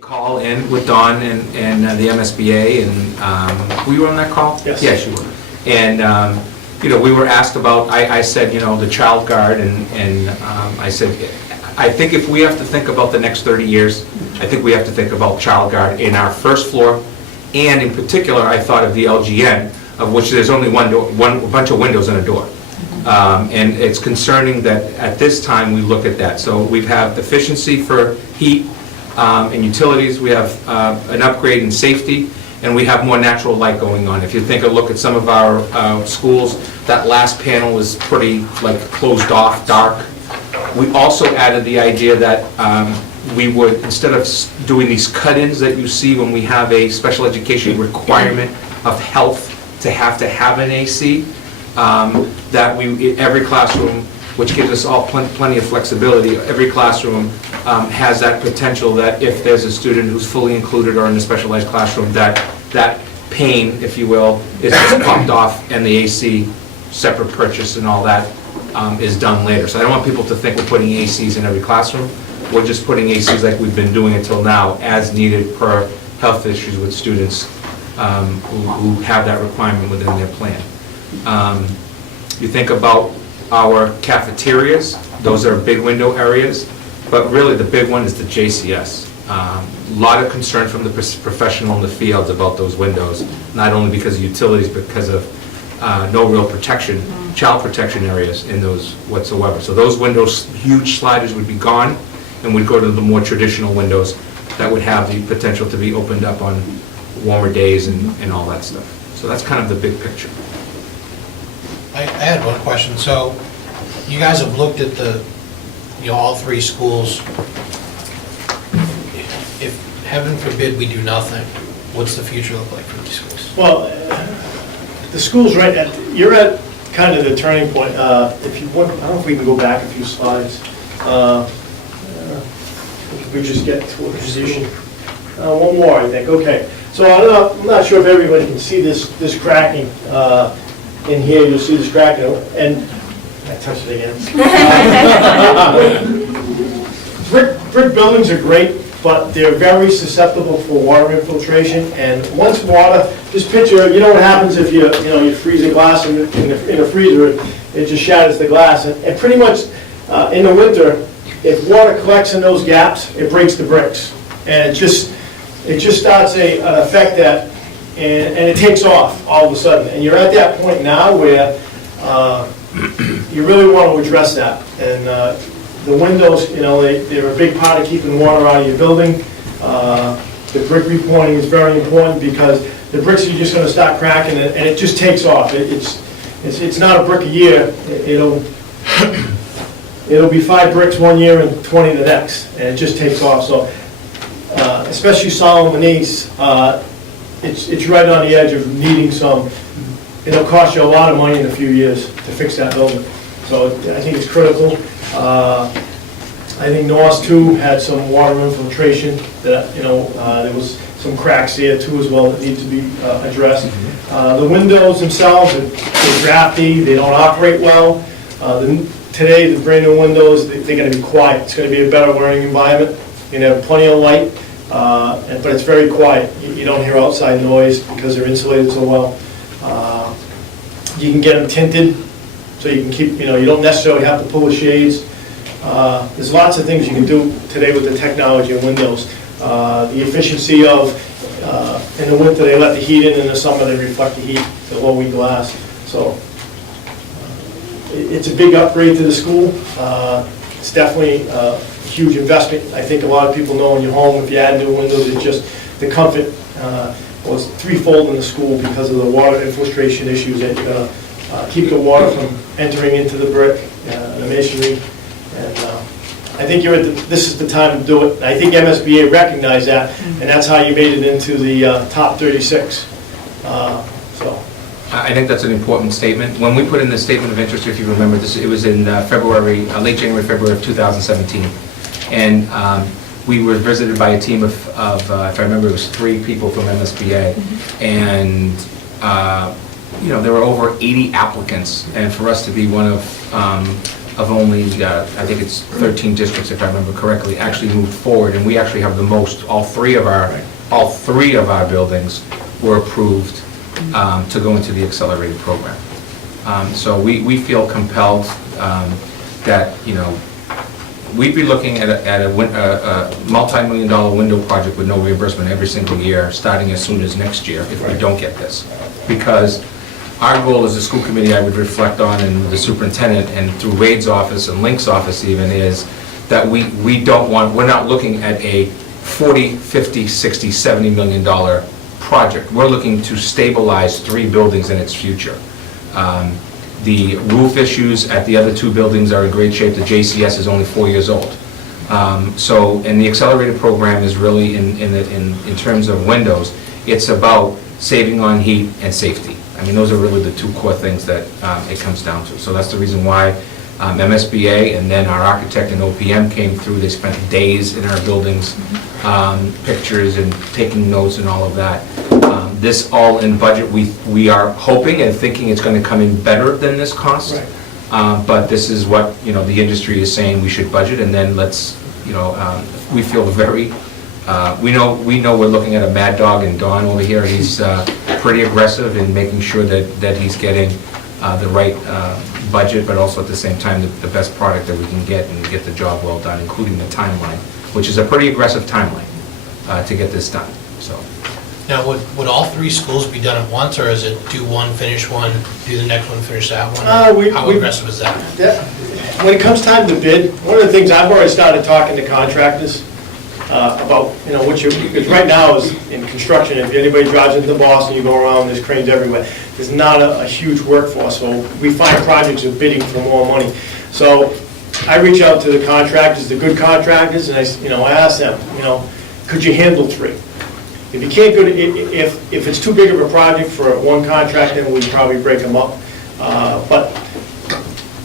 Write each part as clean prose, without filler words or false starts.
call in with Dawn and the MSBA, and were you on that call? Yes. Yes, you were. And, we were asked about, I said, the child guard, and I said, I think if we have to think about the next 30 years, I think we have to think about child guard in our first floor, and in particular, I thought of the LGN, of which there's only a bunch of windows and a door. And it's concerning that at this time we look at that. So we have efficiency for heat and utilities, we have an upgrade in safety, and we have more natural light going on. If you take a look at some of our schools, that last panel was pretty closed off, dark. We also added the idea that we would, instead of doing these cut-ins that you see when we have a special education requirement of health to have an AC, that every classroom, which gives us all plenty of flexibility, every classroom has that potential that if there's a student who's fully included or in a specialized classroom, that pane, if you will, is just popped off, and the AC, separate purchase and all that, is done later. So I don't want people to think we're putting ACs in every classroom. We're just putting ACs like we've been doing until now, as needed per health issues with students who have that requirement within their plan. You think about our cafeterias, those are big window areas, but really the big one is the JCS. A lot of concern from the professional in the fields about those windows, not only because of utilities, but because of no real protection, child protection areas in those whatsoever. So those windows, huge sliders would be gone, and we'd go to the more traditional windows that would have the potential to be opened up on warmer days and all that stuff. So that's kind of the big picture. I had one question. So you guys have looked at all three schools. If heaven forbid we do nothing, what's the future look like for these schools? Well, the school's you're at kind of the turning point. If you want, I don't know if we can go back a few slides. If we just get to a position. One more, I think. Okay. So I'm not sure if everybody can see this cracking. In here, you'll see this cracking, and I touched it again. Brick buildings are great, but they're very susceptible for water infiltration. And once water, just picture, you know what happens if you freeze a glass in a freezer, it just shatters the glass. And pretty much in the winter, if water collects in those gaps, it breaks the bricks, and it just starts an effect that. And it takes off all of a sudden. And you're at that point now where you really want to address that. And the windows, they're a big part of keeping water out of your building. The brick repointing is very important because the bricks are just going to start cracking, and it just takes off. It's not a brick a year. It'll be 5 bricks one year and 20 the next, and it just takes off. So especially Solomon East, it's right on the edge of needing some. It'll cost you a lot of money in a few years to fix that building. So I think it's critical. I think Norris too had some water infiltration that, there was some cracks there too as well that need to be addressed. The windows themselves, they're drafty, they don't operate well. Today, the brand new windows, they're going to be quiet. It's going to be a better learning environment. You're going to have plenty of light. But it's very quiet. You don't hear outside noise because they're insulated so well. You can get them tinted, so you can keep, you don't necessarily have to pull the shades. There's lots of things you can do today with the technology of windows. The efficiency of, in the winter they let the heat in the summer they reflect the heat, the low-E glass. So it's a big upgrade to the school. It's definitely huge investment. I think a lot of people know in your home, if you add new windows, it's just the comfort was threefold in the school because of the water infiltration issues that you're going to keep the water from entering into the brick, the masonry. And I think this is the time to do it. I think MSBA recognized that, and that's how you made it into the top 36. I think that's an important statement. When we put in the statement of interest, if you remember this, it was in February, late January, February of 2017. And we were visited by a team of if I remember, it was 3 people from MSBA. And, there were over 80 applicants. And for us to be one of of only, I think it's 13 districts, if I remember correctly, actually moved forward, and we actually have the most. All three of our buildings were approved to go into the accelerated program. So we feel compelled that, you know, we'd be looking at a multi-million-dollar window project with no reimbursement every single year, starting as soon as next year, if we don't get this. Because our goal as a school committee, I would reflect on, and the superintendent, and through Wade's office and Link's office even, is that we don't want, we're not looking at a 40, 50, 60, 70 million dollar project. We're looking to stabilize 3 buildings in its future. The roof issues at the other 2 buildings are in great shape. The JCS is only 4 years old. So, and the accelerated program is really, in terms of windows, it's about saving on heat and safety. I mean, those are really the 2 core things that it comes down to. So that's the reason why MSBA and then our architect and OPM came through. They spent days in our buildings, pictures and taking notes and all of that. This all in budget, we are hoping and thinking it's going to come in better than this cost. Right. But this is what, you know, the industry is saying we should budget, and then let's, you know, we feel very, we know we're looking at a mad dog in Don over here. He's pretty aggressive in making sure that he's getting the right budget, but also at the same time the best product that we can get and get the job well done, including the timeline, which is a pretty aggressive timeline to get this done, so. Now, would all 3 schools be done at once, or is it do one, finish one, do the next one, finish that one? How aggressive is that? When it comes time to bid, one of the things, I've already started talking to contractors about, you know, because right now is in construction, if anybody drives into Boston, you go around, there's cranes everywhere. There's not a huge workforce, so we find projects are bidding for more money. So I reach out to the contractors, the good contractors, and I ask them, you know, could you handle 3? If you can't go to, if it's too big of a project for one contractor, then we'd probably break them up. But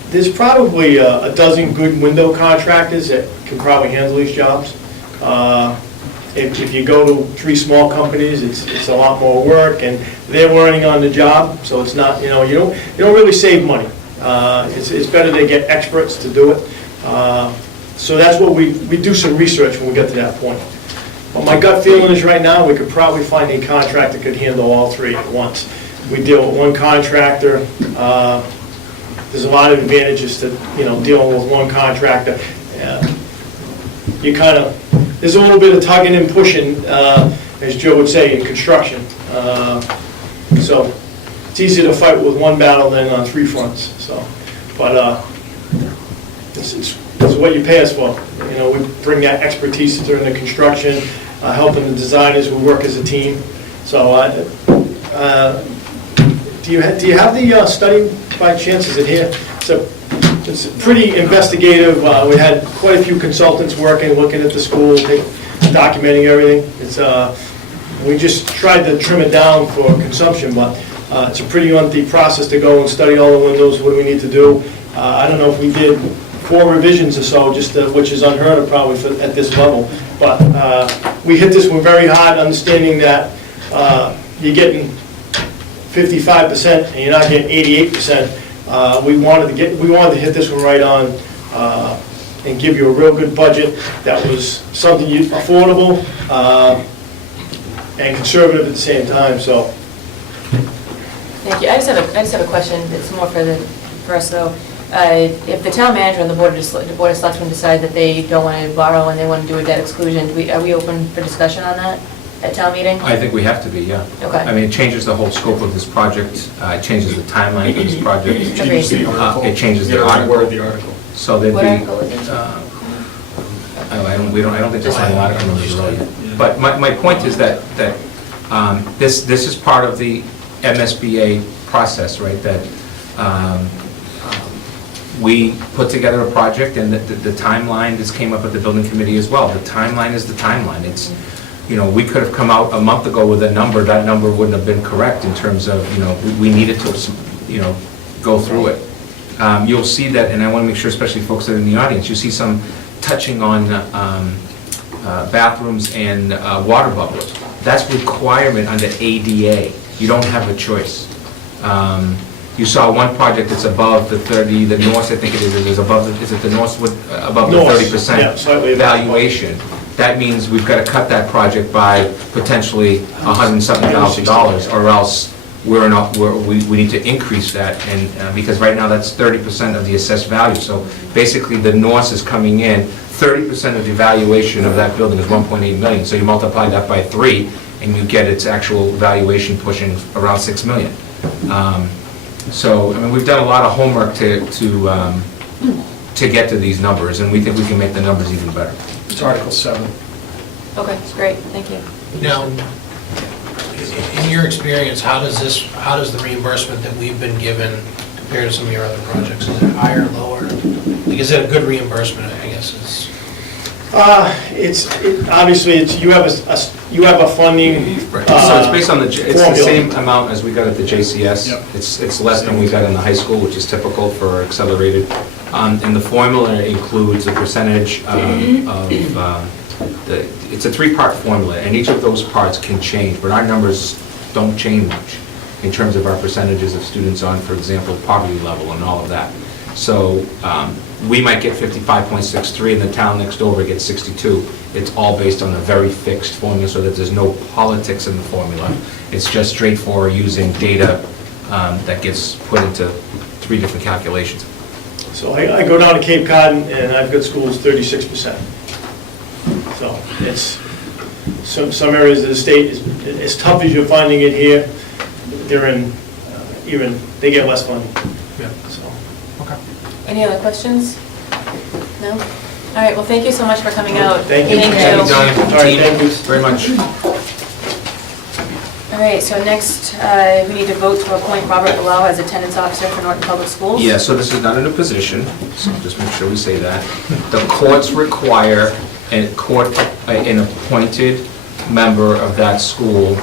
there's probably a dozen good window contractors that can probably handle these jobs. If you go to 3 small companies, it's a lot more work, and they're learning on the job, so it's not, you know, you don't really save money. It's better to get experts to do it. So that's what we do some research when we get to that point. But my gut feeling is right now, we could probably find a contractor that could handle all 3 at once. We deal with one contractor. There's a lot of advantages to, you know, dealing with one contractor. You kind of, there's a little bit of tugging and pushing, as Joe would say, in construction. So it's easier to fight with one battle than on 3 fronts. So, but this is what you pay us for. You know, we bring that expertise during the construction, helping the designers. We work as a team. So, do you have the study by chance? Is it here? So it's pretty investigative. We had quite a few consultants working, looking at the school, documenting everything. It's we just tried to trim it down for consumption, but it's a pretty lengthy process to go and study all the windows. What do we need to do? I don't know if we did 4 revisions or so, just which is unheard of probably at this level. But we hit this one very hard, understanding that you're getting 55% and you're not getting 88%. We wanted to hit this one right on and give you a real good budget that was something affordable and conservative at the same time. So. Thank you. I just have a question. It's more for us though. If the town manager and the board of selectmen decide that they don't want to borrow and they want to do a debt exclusion, are we open for discussion on that at town meeting? I think we have to be, yeah. Okay. I mean, it changes the whole scope of this project, it changes the timeline of this project. It changes the article. So there'd What be, article is it? I don't think there's any article numbers really. But my point is that this is part of the MSBA process, right? That we put together a project, and the timeline, this came up at the building committee as well. The timeline is the timeline. It's, you know, we could have come out a month ago with a number, that number wouldn't have been correct in terms of, you know, we needed to, you know, go through it. You'll see that, and I want to make sure, especially folks that are in the audience, you see some touching on bathrooms and water bubblers. That's requirement under ADA. You don't have a choice. you saw one project that's above the 30, the Norse, I think it is above, is it the Norsewood, above the Norse, 30% yeah, slightly above. valuation. That means we've got to cut that project by potentially $100,000, or else we need to increase that, and, because right now that's 30% of the assessed value. So basically, the Norse is coming in, 30% of the valuation of that building is 1.8 million. So you multiply that by 3, and you get its actual valuation pushing around 6 million. So, I mean, we've done a lot of homework to get to these numbers, and we think we can make the numbers even better. It's Article 7. Okay, great, thank you. Now, in your experience, how does the reimbursement that we've been given compare to some of your other projects? Is it higher, lower? Like, is it a good reimbursement, I guess is? Obviously, you have a funding. So it's based on it's the formula. same amount as we got at the JCS. Yep. It's less than we got in the high school, which is typical for accelerated. And the formula includes a percentage it's a 3-part formula, and each of those parts can change, but our numbers don't change much in terms of our percentages of students on, for example, poverty level and all of that. So we might get 55.63 and the town next over gets 62. It's all based on a very fixed formula so that there's no politics in the formula. It's just straightforward using data that gets put into 3 different calculations. So I go down to Cape Cod and I've got schools 36%. So it's, some areas of the state, as tough as you're finding it here, they're in, they get less funding. Yeah. So. Okay. Any other questions? No? All right, well, thank you so much for coming out. Thank you. Thank you, Don, All right, thank you. very much. All right, so next, we need to vote to appoint Robert Bilal as attendance officer for Norton Public Schools. Yeah, so this is not in a position, so just make sure we say that. The courts require an appointed member of that school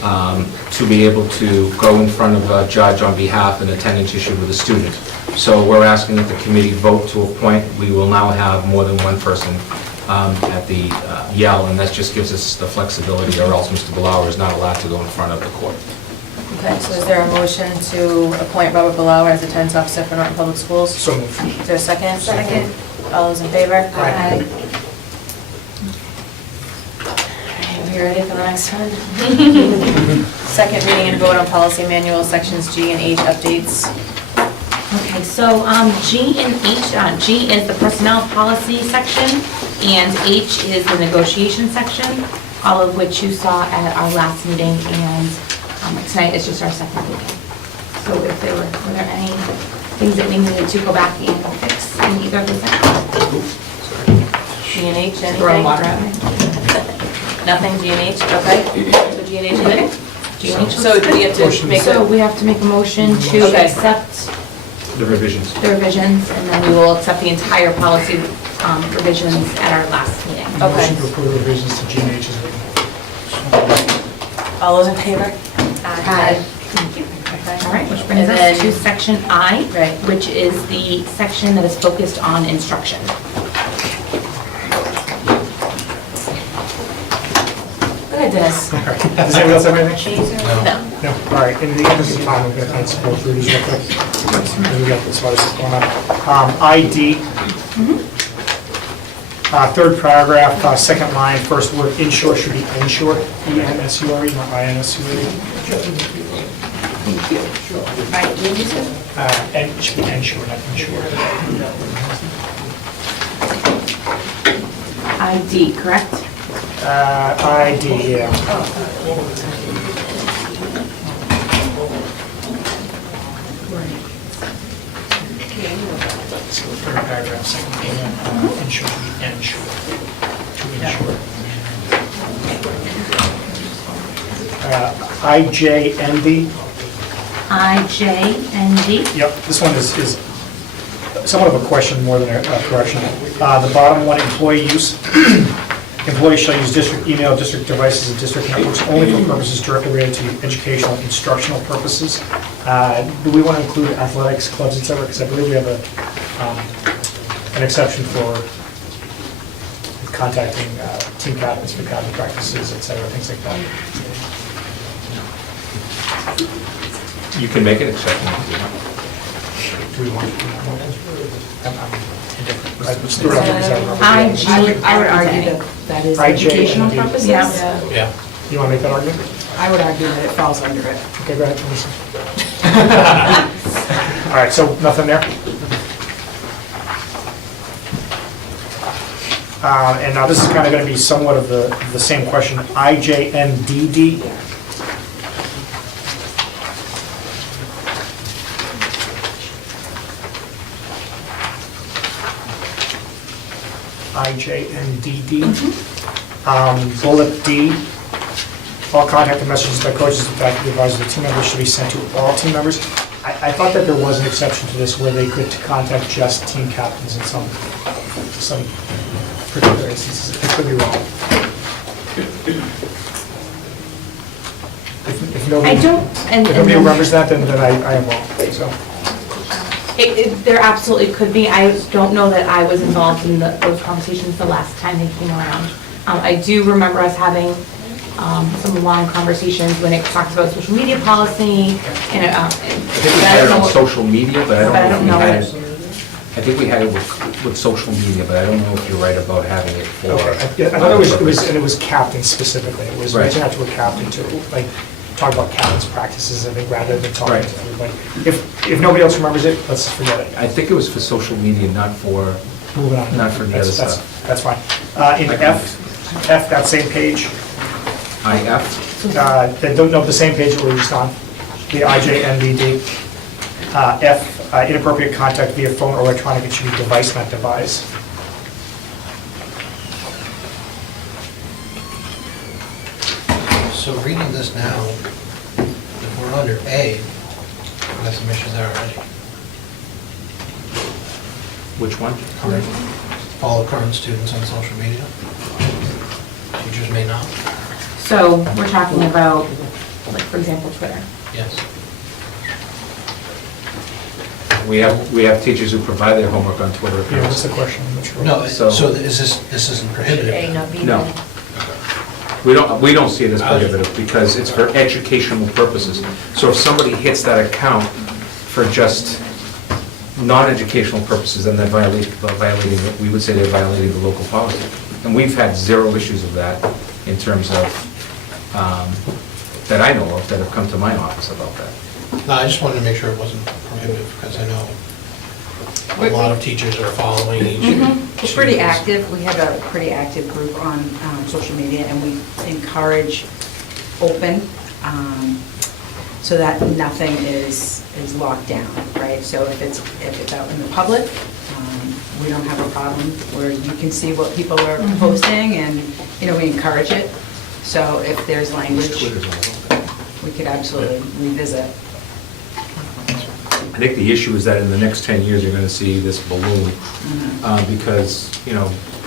to be able to go in front of a judge on behalf of an attendance issue with a student. So we're asking that the committee vote to appoint. We will now have more than one person at the Yale, and that just gives us the flexibility, or else Mr. Bilal is not allowed to go in front of the court. Okay, so is there a motion to appoint Robert Bilal as attendance officer for Norton Public Schools? So moved. Is there a second? Second. All those in favor? Aye. Are you ready for the next one? Second reading and vote on policy manual, sections G and H updates. Okay, so G and H, G is the personnel policy section, and H is the negotiation section, all of which you saw at our last meeting, and tonight is just our second reading. So if were there any things that we needed to go back and fix in either of the sections? G and H, Throw anything? water at me. Nothing, G and H, okay. So G and H, good? G and H So do we have to make So a, we have to make a motion to Okay. accept The revisions. the revisions, and then we will accept the entire policy revisions at our last meeting. Okay. Motion to approve revisions to G and H is written. all those in favor? Aye. Thank you. Okay. All right, which brings And us then- to section I, Right. which is the section that is focused on instruction. Go ahead, Dennis. Does anybody else have anything? No. No. All right, in the interest of time, I'm going to kind of scroll through these real quick. And we got this, what is going on? ID. Third paragraph, second line, first word, insure should be ensure, E-N-S-U-R-E, not I-N-S-U-R-E. Thank you. Right, you need to? And it should be ensure, not insure. ID, correct? ID, yeah. So third paragraph, second line, insure should be ensure, to ensure. IJND. IJND. Yep, this one is somewhat of a question more than a correction. The bottom one, employee use. Employees shall use district email, district devices, and district networks only for purposes directly related to educational and instructional purposes. Do we want to include athletics, clubs, et cetera? Because I believe we have an exception for contacting team captains for captain practices, et cetera, things like that. You can make an exception if you want. Do we want to do that one? I'm indifferent. Let's throw it out there because I remember. I would argue that that is IJ. educational purposes. Yeah. Yeah. You want to make that argument? I would argue that it falls under it. Okay, go ahead, Lisa. All right, so nothing there? And now this is kind of going to be somewhat of the same question, IJNDD. IJNDD. Bullet D, all contact and messages by coaches and faculty advisors of team members should be sent to all team members. I thought that there was an exception to this where they could contact just team captains in some particular instances. I could be wrong. If nobody, I don't, and. if nobody remembers that, then I am wrong, so. There absolutely could be. I don't know that I was involved in those conversations the last time they came around. I do remember us having some long conversations when it talked about social media policy and. I think we had it on social media, but I don't know if we had it. I think we had it with social media, but I don't know if you're right about having it for. Okay, I thought it was, and it was captains specifically. It was Right. reaching out to a captain to, like, talk about captains' practices, I think, rather than talking Right. to everybody. If nobody else remembers it, let's forget it. I think it was for social media, not for, Moving on. Not for the That's- other that's- stuff. That's fine. In I F, that same page, IF. the same page that we're just on, the IJNDD. F, inappropriate contact via phone or electronic, it should be device, not devise. So reading this now, if we're under A, we've got some issues there already. Which one? Current, follow current students on social media. Teachers may not. So we're talking about, like, for example, Twitter. Yes. We have teachers who provide their homework on Twitter Yeah, what's accounts. the question? I'm not sure. No, So- so this isn't prohibited? A, not B. No. We don't see it as prohibitive because it's for educational purposes. So if somebody hits that account for just non-educational purposes, then they're violating, we would say they're violating the local policy. And we've had zero issues of that in terms of, that I know of, that have come to my office about that. No, I just wanted to make sure it wasn't prohibited, because I know a lot of teachers are following each. We're pretty active, we have a pretty active group on social media, and we encourage open, so that nothing is locked down, right? So if it's out in the public, we don't have a problem where you can see what people are posting, and, we encourage it. So if there's language, Twitter's all over that. we could absolutely revisit. I think the issue is that in the next 10 years, you're going to see this balloon, because,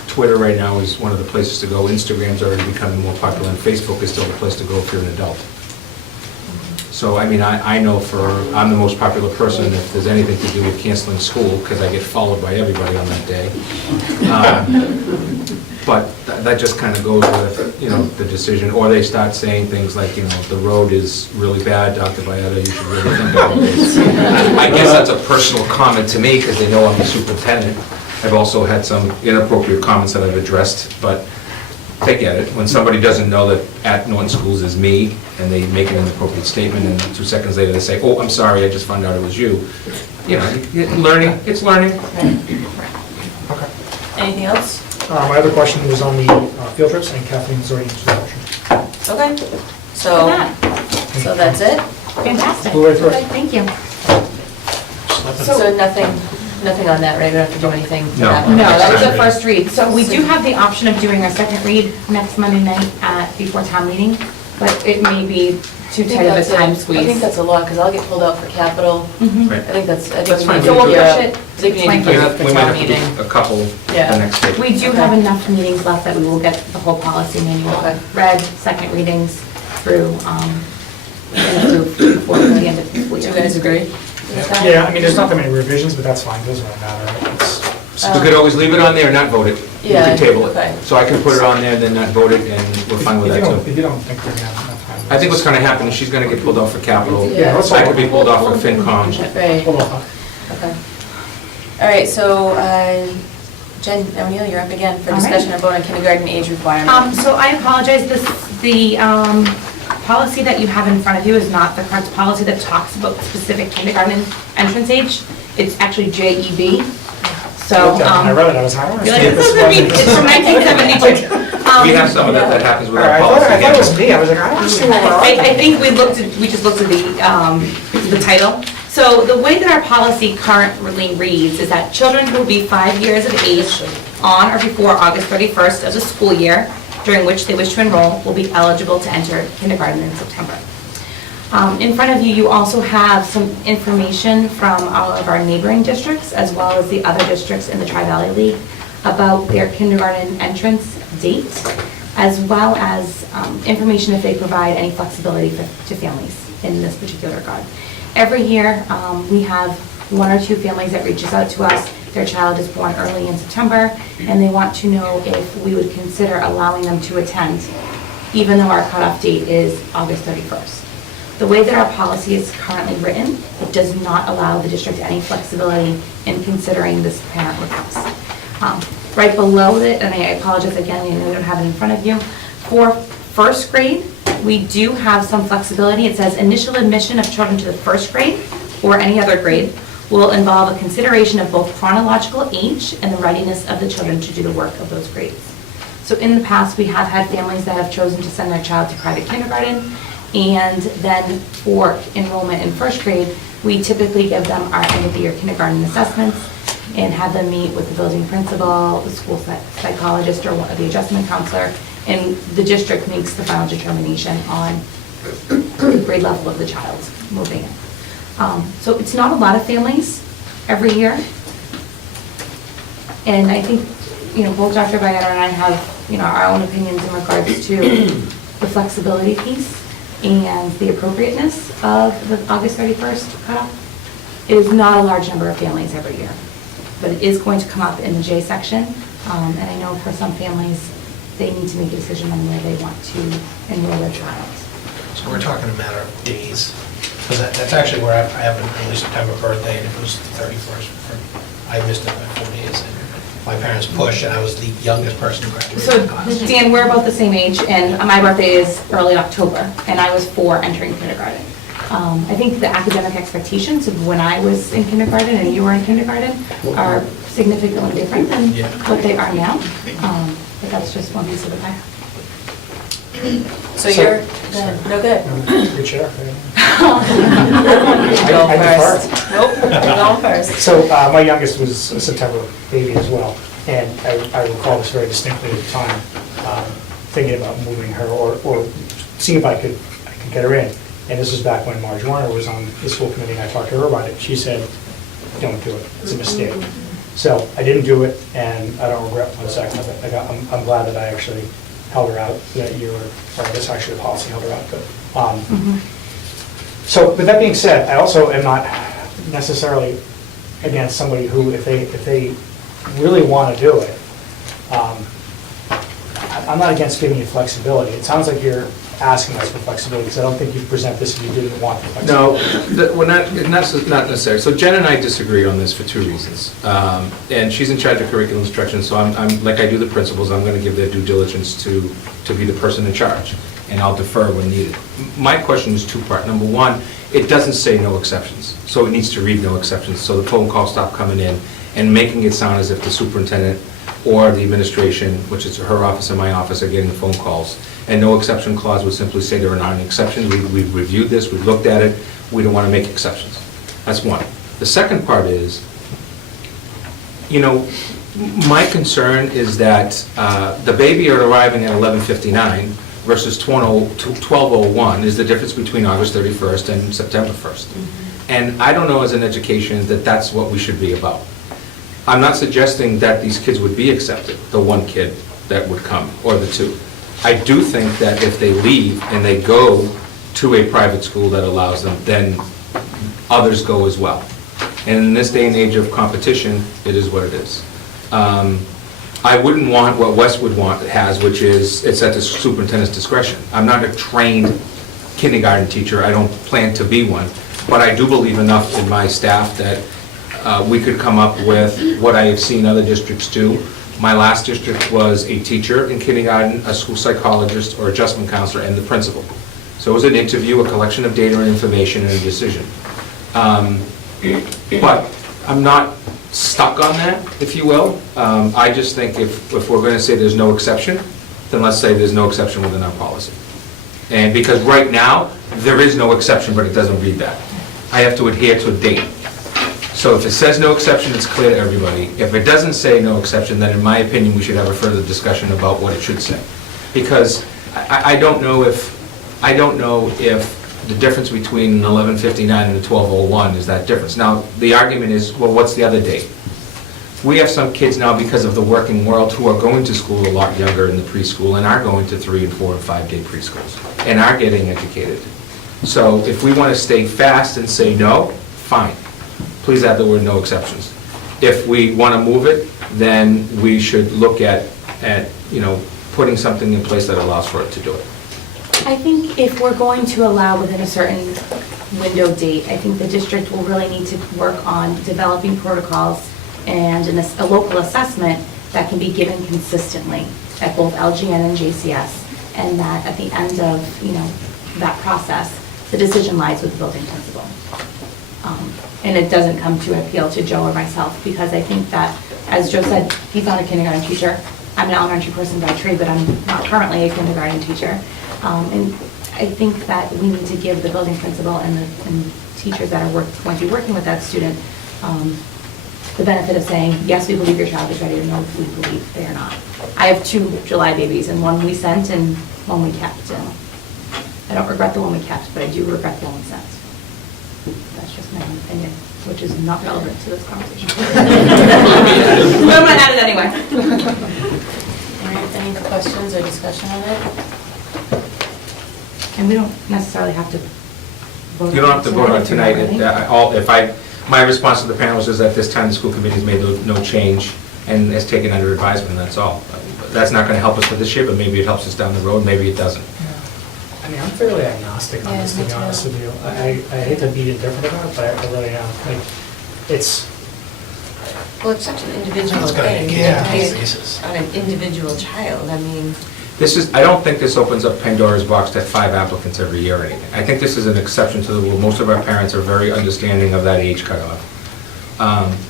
Twitter right now is one of the places to go. Instagram's already becoming more popular, and Facebook is still the place to go if you're an adult. So, I mean, I know I'm the most popular person if there's anything to do with canceling school, because I get followed by everybody on that day. But that just kind of goes with, the decision, or they start saying things like, the road is really bad, Dr. Vieta, you should really think about this. I guess that's a personal comment to me, because they know I'm the superintendent. I've also had some inappropriate comments that I've addressed, but they get it. When somebody doesn't know that at Norton Schools is me, and they make an inappropriate statement, and 2 seconds later they say, oh, I'm sorry, I just found out it was you. Learning, it's learning. Anything else? My other question was on the field trips, and Kathleen's already answered that question. Okay, Look so at that. so that's it? Fantastic. We'll wait for it. Okay, thank you. So nothing on that, right? We don't have to do anything? for No. that one? No, that was the first read. So we do have the option of doing our second read next Monday night before town meeting, but it may be too tight of a time I squeeze. think that's a lot, because I'll get pulled out for capital. Right. I think that's That's fine. So we'll push it. I think we need to It's put it fine. up for We might town have to meeting. do a couple Yeah. the next day. We do have enough meetings left that we will get the whole policy manual Okay. read, second readings through, and approved before the end of the school Do year. you guys agree with that? Yeah, I mean, there's not that many revisions, but that's fine, doesn't really matter. We could always leave it on there and not vote it. We Yeah, could table okay. it. So I can put it on there, then not vote it, and we're fine with that too. If you don't think we're gonna have enough time. I think what's gonna happen is she's gonna get pulled off for capital. Yeah, let's I could be pulled off for FinCom. Right, Hold on. okay. All right, so Jen O'Neill, you're up again for All right. discussion and vote on kindergarten age requirement. So I apologize, the policy that you have in front of you is not the correct policy that talks about specific kindergarten entrance age. It's actually JEB, so. I read it, I was like, I don't You're like, understand this this is wasn't. it's from 1972. We have some of that happens with All right, our policy. I thought it was me, I was like, I don't understand what we're on. I think we just looked at the title. So the way that our policy currently reads is that children who will be 5 years of age on or before August 31st of the school year, during which they wish to enroll, will be eligible to enter kindergarten in September. In front of you, you also have some information from all of our neighboring districts, as well as the other districts in the Tri-Valley League, about their kindergarten entrance date, as well as information if they provide any flexibility to families in this particular regard. Every year, we have 1 or 2 families that reaches out to us. Their child is born early in September, and they want to know if we would consider allowing them to attend, even though our cutoff date is August 31st. The way that our policy is currently written, it does not allow the district any flexibility in considering this parent request. Right below it, and I apologize again, I know you don't have it in front of you, for first grade, we do have some flexibility. It says initial admission of children to the first grade or any other grade will involve a consideration of both chronological age and the readiness of the children to do the work of those grades. So in the past, we have had families that have chosen to send their child to private kindergarten, and then for enrollment in first grade, we typically give them our end of the year kindergarten assessments and have them meet with the building principal, the school psychologist, or the adjustment counselor, and the district makes the final determination on the grade level of the child moving in. So it's not a lot of families every year. And I think, both Dr. Byetta and I have, our own opinions in regards to the flexibility piece and the appropriateness of the August 31st cutoff. It is not a large number of families every year, but it is going to come up in the J section. And I know for some families, they need to make a decision on where they want to enroll their child. So we're talking a matter of days, because that's actually where I have an early September birthday, and it was the 31st. I missed it by 4 days, and my parents pushed, and I was the youngest person to graduate So, in class. Dan, we're about the same age, and my birthday is early October, and I was 4 entering kindergarten. I think the academic expectations of when I was in kindergarten and you were in kindergarten are significantly different than Yeah. what they are now. But that's just one piece of the pie. So you're, no good. Good chair. Go I defer. first. Nope, you're going first. So my youngest was a September baby as well, and I recall this very distinctly at the time, thinking about moving her or seeing if I could get her in. And this was back when Marge Warner was on the school committee, and I talked to her about it. She said, don't do it, it's a mistake. So I didn't do it, and I don't regret 1 second of it. I'm glad that I actually held her out that year, or I guess actually the policy held her out, but. So, with that being said, I also am not necessarily against somebody who, if they really want to do it, I'm not against giving you flexibility. It sounds like you're asking us for flexibility, because I don't think you'd present this if you didn't want the flexibility. No, we're not necessarily. So Jen and I disagree on this for 2 reasons. And she's in charge of curriculum instruction, so I'm like I do the principals, I'm going to give their due diligence to be the person in charge, and I'll defer when needed. My question is 2-part. Number 1, it doesn't say no exceptions, so it needs to read no exceptions, so the phone calls stop coming in and making it sound as if the superintendent or the administration, which is her office and my office, are getting the phone calls. And no exception clause would simply say there are not any exceptions. We've reviewed this, we've looked at it, we don't want to make exceptions. That's one. The second part is, my concern is that the baby arriving at 11:59 versus 12:01 is the difference between August 31st and September 1st. And I don't know as an education that that's what we should be about. I'm not suggesting that these kids would be accepted, the 1 kid that would come, or the 2. I do think that if they leave and they go to a private school that allows them, then others go as well. And in this day and age of competition, it is what it is. I wouldn't want what Westwood has, which is, it's at the superintendent's discretion. I'm not a trained kindergarten teacher, I don't plan to be one, but I do believe enough in my staff that we could come up with what I have seen other districts do. My last district was a teacher in kindergarten, a school psychologist, or adjustment counselor, and the principal. So it was an interview, a collection of data and information, and a decision. But I'm not stuck on that, if you will. I just think if we're going to say there's no exception, then let's say there's no exception within our policy. And because right now, there is no exception, but it doesn't read that. I have to adhere to a date. So if it says no exception, it's clear to everybody. If it doesn't say no exception, then in my opinion, we should have a further discussion about what it should say. Because I don't know if the difference between an 11:59 and a 12:01 is that difference. Now, the argument is, well, what's the other date? We have some kids now, because of the working world, who are going to school a lot younger in the preschool and are going to 3 and 4 and 5 day preschools and are getting educated. So if we want to stay fast and say no, fine. Please add the word no exceptions. If we want to move it, then we should look at putting something in place that allows for it to do it. I think if we're going to allow within a certain window date, I think the district will really need to work on developing protocols and a local assessment that can be given consistently at both LGN and JCS, and that at the end of, that process, the decision lies with the building principal. And it doesn't come to an appeal to Joe or myself, because I think that, as Joe said, he's not a kindergarten teacher. I'm an elementary person by trade, but I'm not currently a kindergarten teacher. And I think that we need to give the building principal and the teachers that are going to be working with that student the benefit of saying, yes, we believe your child is ready, or no, we believe they are not. I have 2 July babies, and one we sent and one we kept. And I don't regret the one we kept, but I do regret the one we sent. That's just my own opinion, which is not relevant to this conversation. But I'm going to add it anyway. All right, any questions or discussion on it? And we don't necessarily have to vote. You don't have to vote on tonight. Really? My response to the panel is at this time, the school committee has made no change and has taken under advisement, that's all. That's not going to help us for this year, but maybe it helps us down the road, maybe it doesn't. I mean, I'm fairly agnostic on this, to be honest with you. I hate to be indifferent about it, but I really am. Like, it's, Well, it's such an individual It's gotta be thing. given You have to to base basis. it on an individual child, I mean. I don't think this opens up Pandora's box to 5 applicants every year or anything. I think this is an exception to the rule. Most of our parents are very understanding of that age cutoff.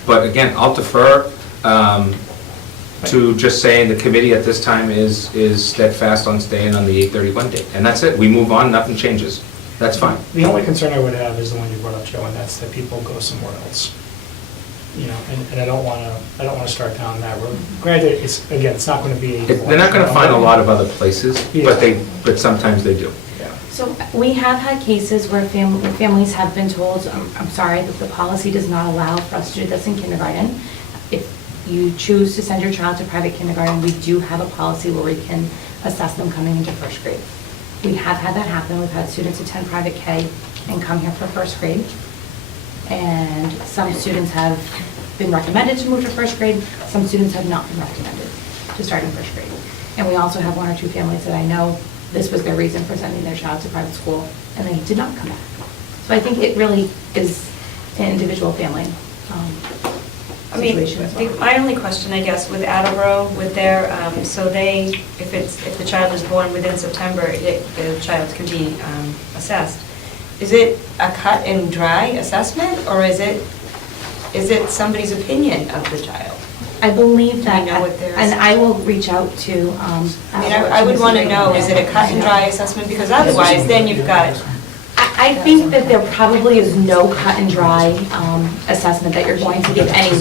But again, I'll defer to just saying the committee at this time is steadfast on staying on the 8/31 date. And that's it. We move on, nothing changes. That's fine. the only concern I would have is the one you brought up, Joe, and that's that people go somewhere else. And I don't want to start down that road. Granted, it's not going to be. They're not going to find a lot of other places, but sometimes they do. Yeah. So we have had cases where families have been told, I'm sorry, that the policy does not allow for us to do this in kindergarten. If you choose to send your child to private kindergarten, we do have a policy where we can assess them coming into first grade. We have had that happen. We've had students attend private K and come here for first grade. And some students have been recommended to move to first grade. Some students have not been recommended to start in first grade. And we also have 1 or 2 families that I know this was their reason for sending their child to private school, and they did not come back. So I think it really is an individual family I mean, situation as well. my only question, I guess, with Attleboro, with their, if the child is born within September, the child can be assessed. Is it a cut and dry assessment, or is it somebody's opinion of the child? I believe that, Do you know what theirs and is? I will reach out to. I mean, I would want to know, is it a cut and dry assessment? Because otherwise, then you've got, I think that there probably is no cut and dry assessment that you're going to give any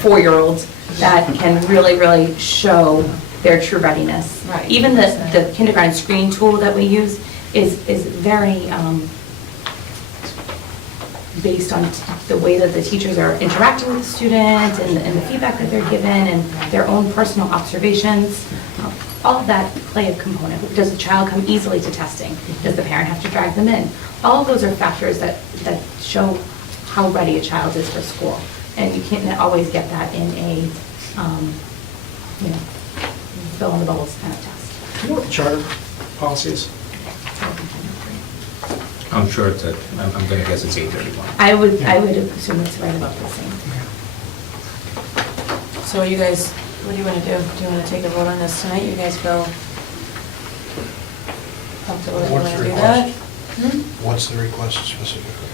4-year-olds that can really, really show their true readiness. Right. Even the kindergarten screening tool that we use is very based on the way that the teachers are interacting with the student and the feedback that they're given and their own personal observations. All of that play a component. Does the child come easily to testing? Does the parent have to drag them in? All of those are factors that show how ready a child is for school. And you can't always get that in a you know, fill in the bubbles kind of test. Do you know what the charter policy is? I'm sure it's I'm gonna guess it's 8:31. I would assume it's right about the same. So you guys, what do you want to do? Do you want to take a vote on this tonight? You guys feel comfortable that you want What's to the do that? request? What's the request specifically?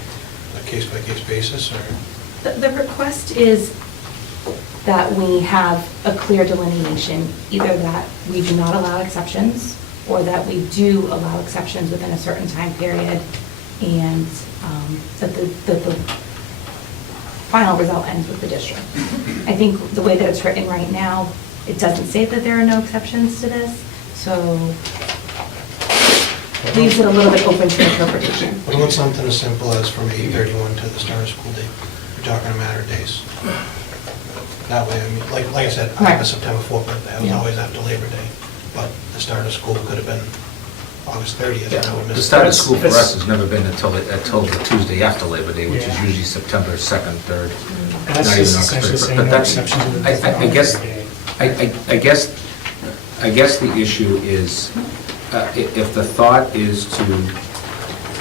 A case-by-case basis, or? The request is that we have a clear delineation, either that we do not allow exceptions, or that we do allow exceptions within a certain time period, and that the final result ends with the district. I think the way that it's written right now, it doesn't say that there are no exceptions to this, so leaves it a little bit open to interpretation. What about something as simple as from 8:31 to the start of school day? You're talking a matter of days. That way, I mean, like I said, I have a Right. September 4th birthday, I was Yeah. always after Labor Day, but the start of school could have been August 30th, and I would The miss. start of It's- school for it's- us has never been until the Tuesday after Labor Day, which is Yeah. usually September 2nd, 3rd. And that's Not even just August essentially 3rd, saying but no that's- exceptions to the. I guess, I guess the issue is, if the thought is to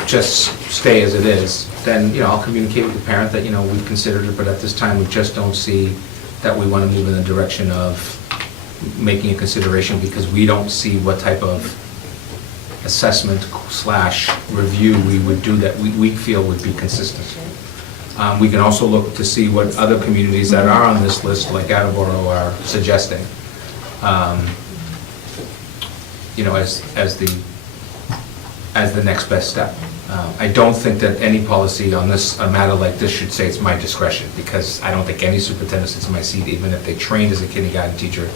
just stay as it is, then, you know, I'll communicate with the parent that, you know, we've considered it, but at this time, we just don't see that we want to move in the direction of making a consideration, because we don't see what type of assessment / review we would do that we feel would be consistent. We can also look to see what other communities that are on this list, like Attleboro, are suggesting, you know, as the next best step. I don't think that any policy on this, a matter like this, should say it's my discretion, because I don't think any superintendent sits in my seat, even if they trained as a kindergarten teacher,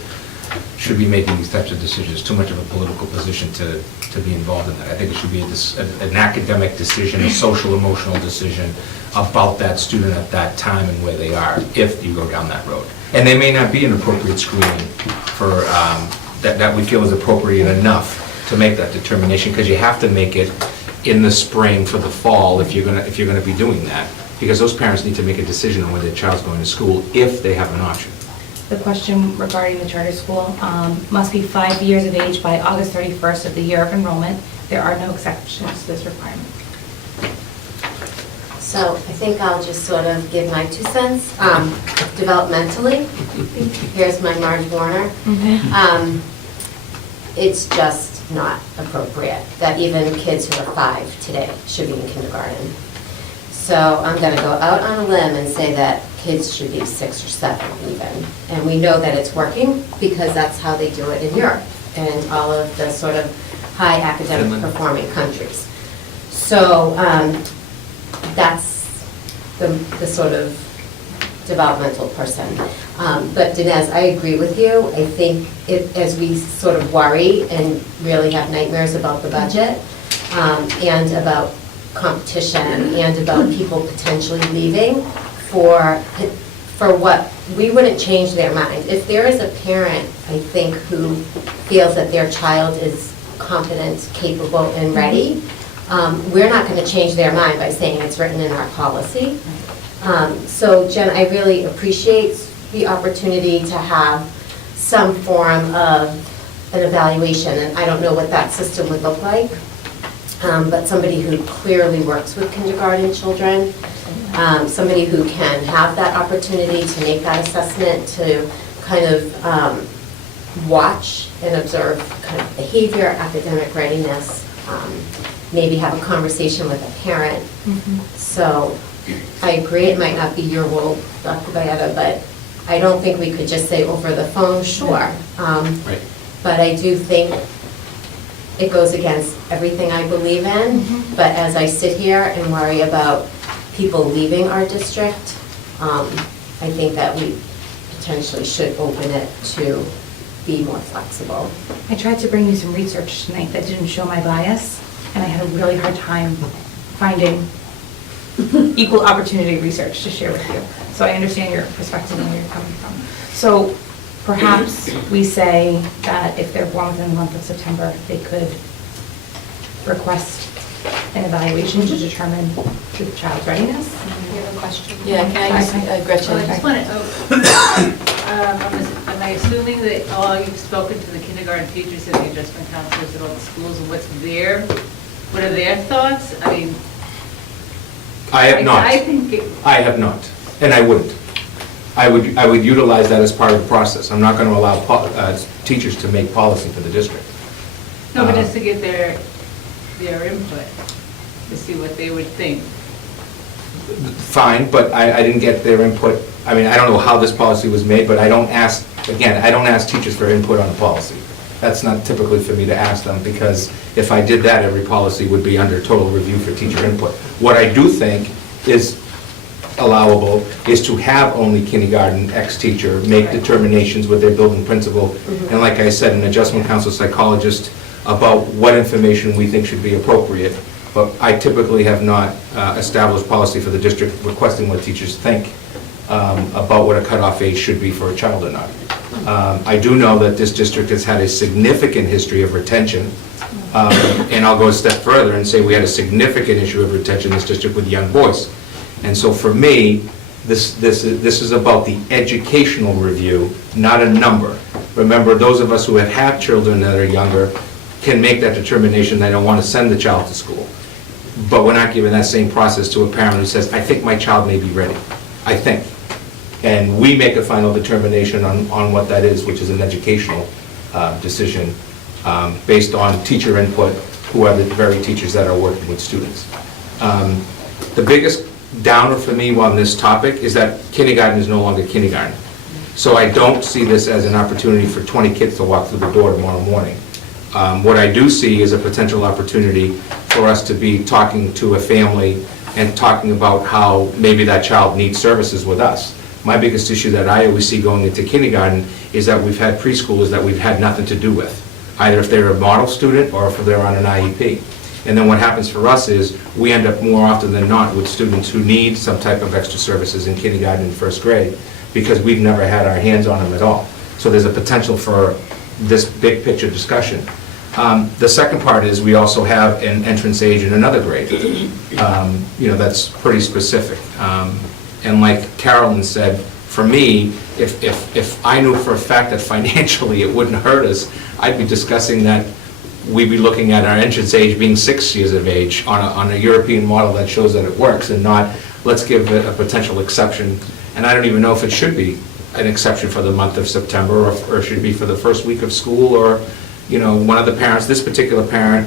should be making these types of decisions. Too much of a political position to be involved in that. I think it should be an academic decision, a social, emotional decision about that student at that time and where they are, if you go down that road. And there may not be an appropriate screening for, that we feel is appropriate enough to make that determination, because you have to make it in the spring for the fall if you're gonna be doing that, because those parents need to make a decision on whether their child's going to school if they have an option. The question regarding the charter school must be 5 years of age by August 31st of the year of enrollment. There are no exceptions to this requirement. So I think I'll just sort of give my 2 cents. Developmentally, here's my Marge Warner. It's just not appropriate that even kids who are 5 today should be in kindergarten. So I'm going to go out on a limb and say that kids should be 6 or 7 even. And we know that it's working because that's how they do it in Europe and all of the sort of high academic Finland. performing countries. So that's the sort of developmental person. But Dinesh, I agree with you. I think as we sort of worry and really have nightmares about the budget and about competition and about people potentially leaving for what, we wouldn't change their mind. If there is a parent, I think, who feels that their child is competent, capable, and ready, we're not going to change their mind by saying it's written in our policy. So Jen, I really appreciate the opportunity to have some form of an evaluation, and I don't know what that system would look like, but somebody who clearly works with kindergarten children, somebody who can have that opportunity to make that assessment, to kind of watch and observe kind of behavior, academic readiness, maybe have a conversation with a parent. So I agree, it might not be your role, Dr. Bayetta, but I don't think we could just say over the phone, sure. Right. But I do think it goes against everything I believe in. But as I sit here and worry about people leaving our district, I think that we potentially should open it to be more flexible. I tried to bring you some research tonight that didn't show my bias, and I had a really hard time finding equal opportunity research to share with you. So I understand your perspective and where you're coming from. So perhaps we say that if they're born within the month of September, they could request an evaluation to determine the child's readiness. You have a question? Yeah, can I just, Gretchen? Okay. I just wanted, on this Am I assuming that all you've spoken to the kindergarten teachers and the adjustment counselors at all the schools and what are their thoughts? I mean. I have not. I think, I have not, and I wouldn't. I would utilize that as part of the process. I'm not going to allow teachers to make policy for the district. no, but just to get their input, to see what they would think. Fine, but I didn't get their input. I mean, I don't know how this policy was made, but I don't ask teachers for input on the policy. That's not typically for me to ask them, because if I did that, every policy would be under total review for teacher input. What I do think is allowable is to have only kindergarten ex-teacher make determinations with their building principal, and like I said, an adjustment council psychologist about what information we think should be appropriate. But I typically have not established policy for the district requesting what teachers think about what a cutoff age should be for a child or not. I do know that this district has had a significant history of retention, and I'll go a step further and say we had a significant issue of retention in this district with young boys. And so for me, this is about the educational review, not a number. Remember, those of us who have had children that are younger can make that determination they don't want to send the child to school. But we're not giving that same process to a parent who says, I think my child may be ready. I think. And we make a final determination on what that is, which is an educational decision based on teacher input, who are the very teachers that are working with students. The biggest downer for me on this topic is that kindergarten is no longer kindergarten. So I don't see this as an opportunity for 20 kids to walk through the door tomorrow morning. What I do see is a potential opportunity for us to be talking to a family and talking about how maybe that child needs services with us. My biggest issue that I always see going into kindergarten is that we've had preschoolers that we've had nothing to do with, either if they're a model student or if they're on an IEP. And then what happens for us is we end up more often than not with students who need some type of extra services in kindergarten and first grade because we've never had our hands on them at all. So there's a potential for this big picture discussion. The second part is we also have an entrance age in another grade. That's pretty specific. And like Carolyn said, for me, if I knew for a fact that financially it wouldn't hurt us, I'd be discussing that we'd be looking at our entrance age being 6 years of age on a European model that shows that it works, and not, let's give it a potential exception. And I don't even know if it should be an exception for the month of September, or it should be for the first week of school, or, one of the parents, this particular parent,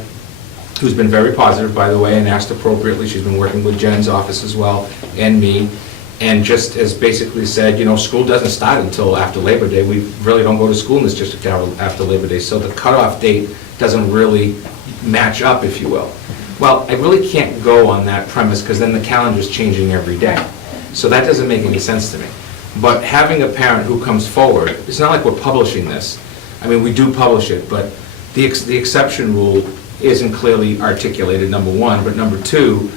who's been very positive, by the way, and asked appropriately, she's been working with Jen's office as well, and me, and just as basically said, school doesn't start until after Labor Day. We really don't go to school in this district after Labor Day, so the cutoff date doesn't really match up, if you will. Well, I really can't go on that premise, because then the calendar's changing every day. So that doesn't make any sense to me. But having a parent who comes forward, it's not like we're publishing this. I mean, we do publish it, but the exception rule isn't clearly articulated, number one. But number two,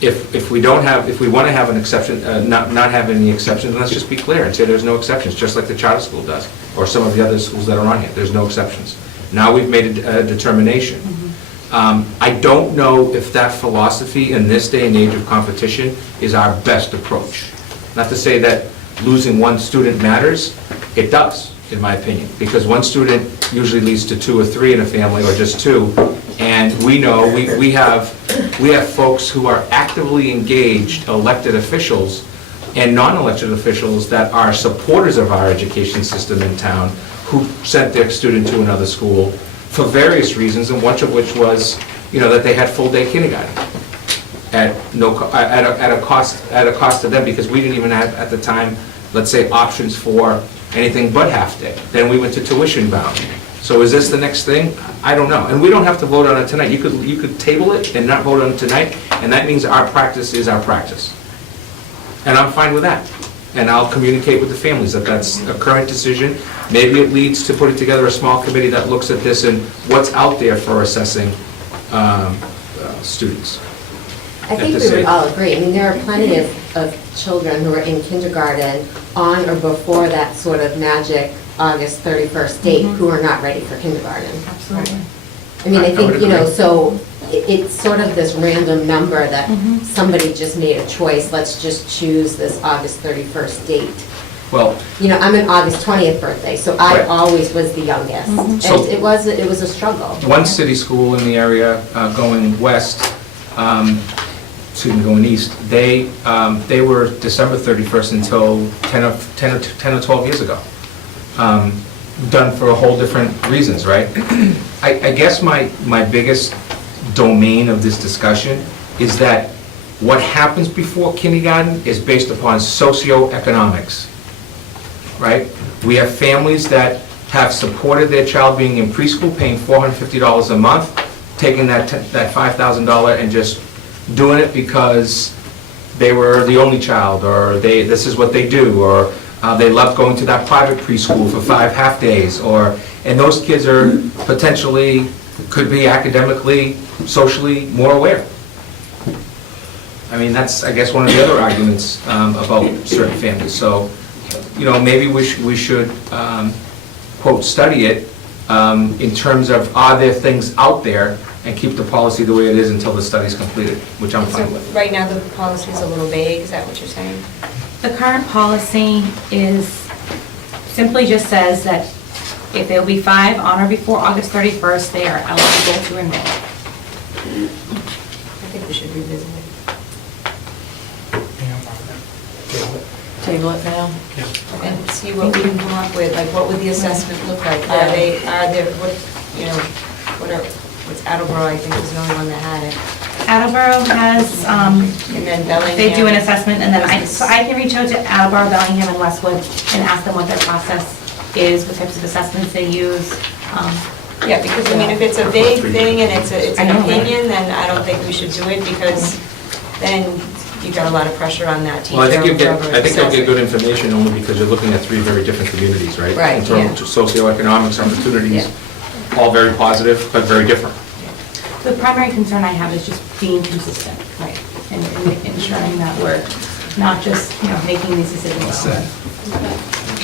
if we want to have an exception, not have any exceptions, let's just be clear and say there's no exceptions, just like the charter school does, or some of the other schools that are on here. There's no exceptions. Now we've made a determination. I don't know if that philosophy in this day and age of competition is our best approach. Not to say that losing one student matters, it does, in my opinion, because one student usually leads to 2 or 3 in a family, or just 2, and we know we have folks who are actively engaged, elected officials and non-elected officials that are supporters of our education system in town, who sent their student to another school for various reasons, and one of which was, that they had full-day kindergarten at a cost to them, because we didn't even have at the time, let's say, options for anything but half-day. Then we went to tuition bound. So is this the next thing? I don't know. And we don't have to vote on it tonight. You could table it and not vote on it tonight, and that means our practice is our practice. And I'm fine with that. And I'll communicate with the families that that's a current decision. Maybe it leads to putting together a small committee that looks at this and what's out there for assessing students. I think we would all agree. I mean, there are plenty of children who are in kindergarten on or before that sort of magic August 31st date who are not ready for kindergarten. Absolutely. I mean, I think, would agree. so it's sort of this random number that somebody just made a choice, let's just choose this August 31st date. Well, You know, I'm an August 20th birthday, so I Right. always was the youngest. And So- it was a struggle. one city school in the area going west, going east, they were December 31st until 10 or 12 years ago. Done for a whole different reasons, right? I guess my biggest domain of this discussion is that what happens before kindergarten is based upon socioeconomics, right? We have families that have supported their child being in preschool, paying $450 a month, taking that $5,000 and just doing it because they were the only child, or this is what they do, or they love going to that private preschool for 5 half-days, and those kids are potentially, could be academically, socially more aware. I mean, that's, I guess, one of the other arguments about certain families. So, you know, maybe we should, quote, study it in terms of, are there things out there, and keep the policy the way it is until the study's completed, which I'm So fine with. right now, the policy is a little vague, is that what you're saying? The current policy is, simply just says that if there will be 5 on or before August 31st, they are eligible to enroll. I think we should revisit it. Table it for now. And see what we can come up with, like, what would the assessment look like? Are there, what, you know, what's Attleboro, I think, is the only one that had it. Attleboro has, And then Bellingham. they do an assessment, and then so I can reach out to Attleboro, Bellingham, and Westwood and ask them what their process is, what types of assessments they use. Yeah, because, I mean, if it's a vague thing and it's I an know, right? opinion, then I don't think we should do it, because then you've got a lot of pressure on that teacher. Well, I think or you'll get, whoever I think you'll get assesses. good information only because you're looking at 3 very different communities, right? Right, In terms of socioeconomics, opportunities, all very positive, but very different. The primary concern I have is just being consistent, right, and ensuring that we're not just, you know, making these decisions.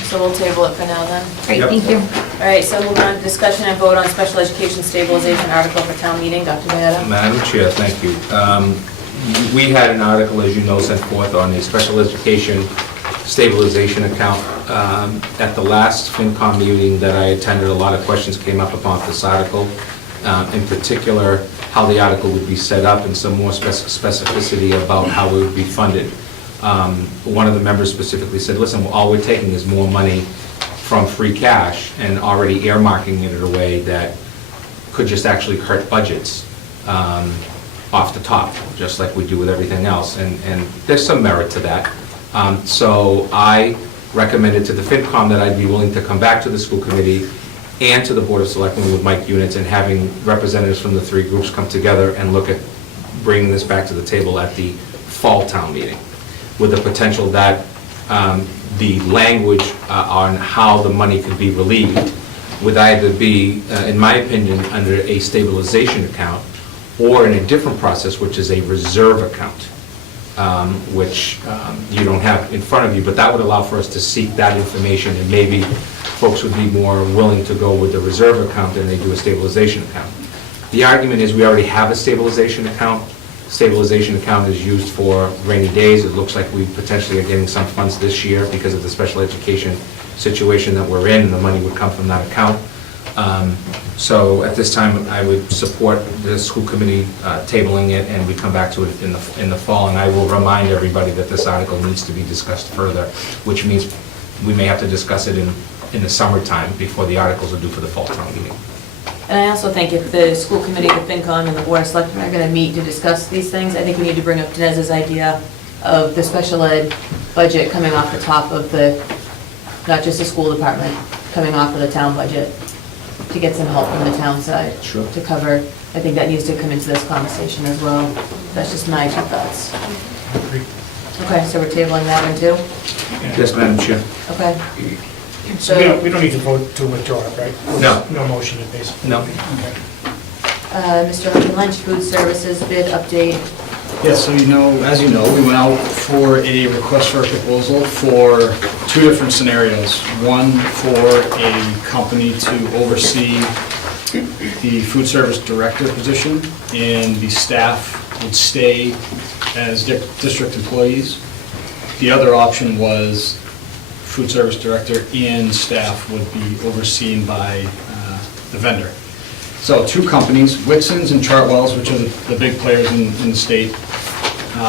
So we'll table it for now then. Great, Yep. thank you. All right, so moving on to discussion and vote on special education stabilization article for town meeting. Dr. Bayetta? Madam Chair, thank you. We had an article, as you know, sent forth on the special education stabilization account. At the last FinCom meeting that I attended, a lot of questions came up about this article. In particular, how the article would be set up and some more specificity about how it would be funded. One of the members specifically said, listen, all we're taking is more money from free cash and already earmarking it in a way that could just actually hurt budgets off the top, just like we do with everything else. And there's some merit to that. So I recommended to the FinCom that I'd be willing to come back to the school committee and to the Board of Selectmen with Mike Units and having representatives from the 3 groups come together and look at bringing this back to the table at the fall town meeting, with the potential that the language on how the money could be relieved would either be, in my opinion, under a stabilization account or in a different process, which is a reserve account, which you don't have in front of you, but that would allow for us to seek that information, and maybe folks would be more willing to go with the reserve account than they do a stabilization account. The argument is we already have a stabilization account. Stabilization account is used for rainy days. It looks like we potentially are getting some funds this year because of the special education situation that we're in, and the money would come from that account. So at this time, I would support the school committee tabling it, and we come back to it in the fall. And I will remind everybody that this article needs to be discussed further, which means we may have to discuss it in the summertime before the articles are due for the fall town meeting. And I also think if the school committee, the FinCom, and the Board of Selectmen are going to meet to discuss these things, I think we need to bring up Dinez's idea of the special ed budget coming off the top of the, not just the school department, coming off of the town budget, to get some help from the town side. Sure. To cover, I think that needs to come into this conversation as well. That's just my 2 thoughts. Okay, so we're tabling that one too? Yes, Madam Chair. Okay. So we don't need to vote to withdraw it, right? No. No motion, basically. No. Okay. Mr. Lynch, food services bid update. Yes, so as you know, we went out for a request for a proposal for 2 different scenarios. One for a company to oversee the food service director position, and the staff would stay as district employees. The other option was food service director and staff would be overseen by the vendor. So two companies, Whitson's and Chartwell's, which are the big players in the state,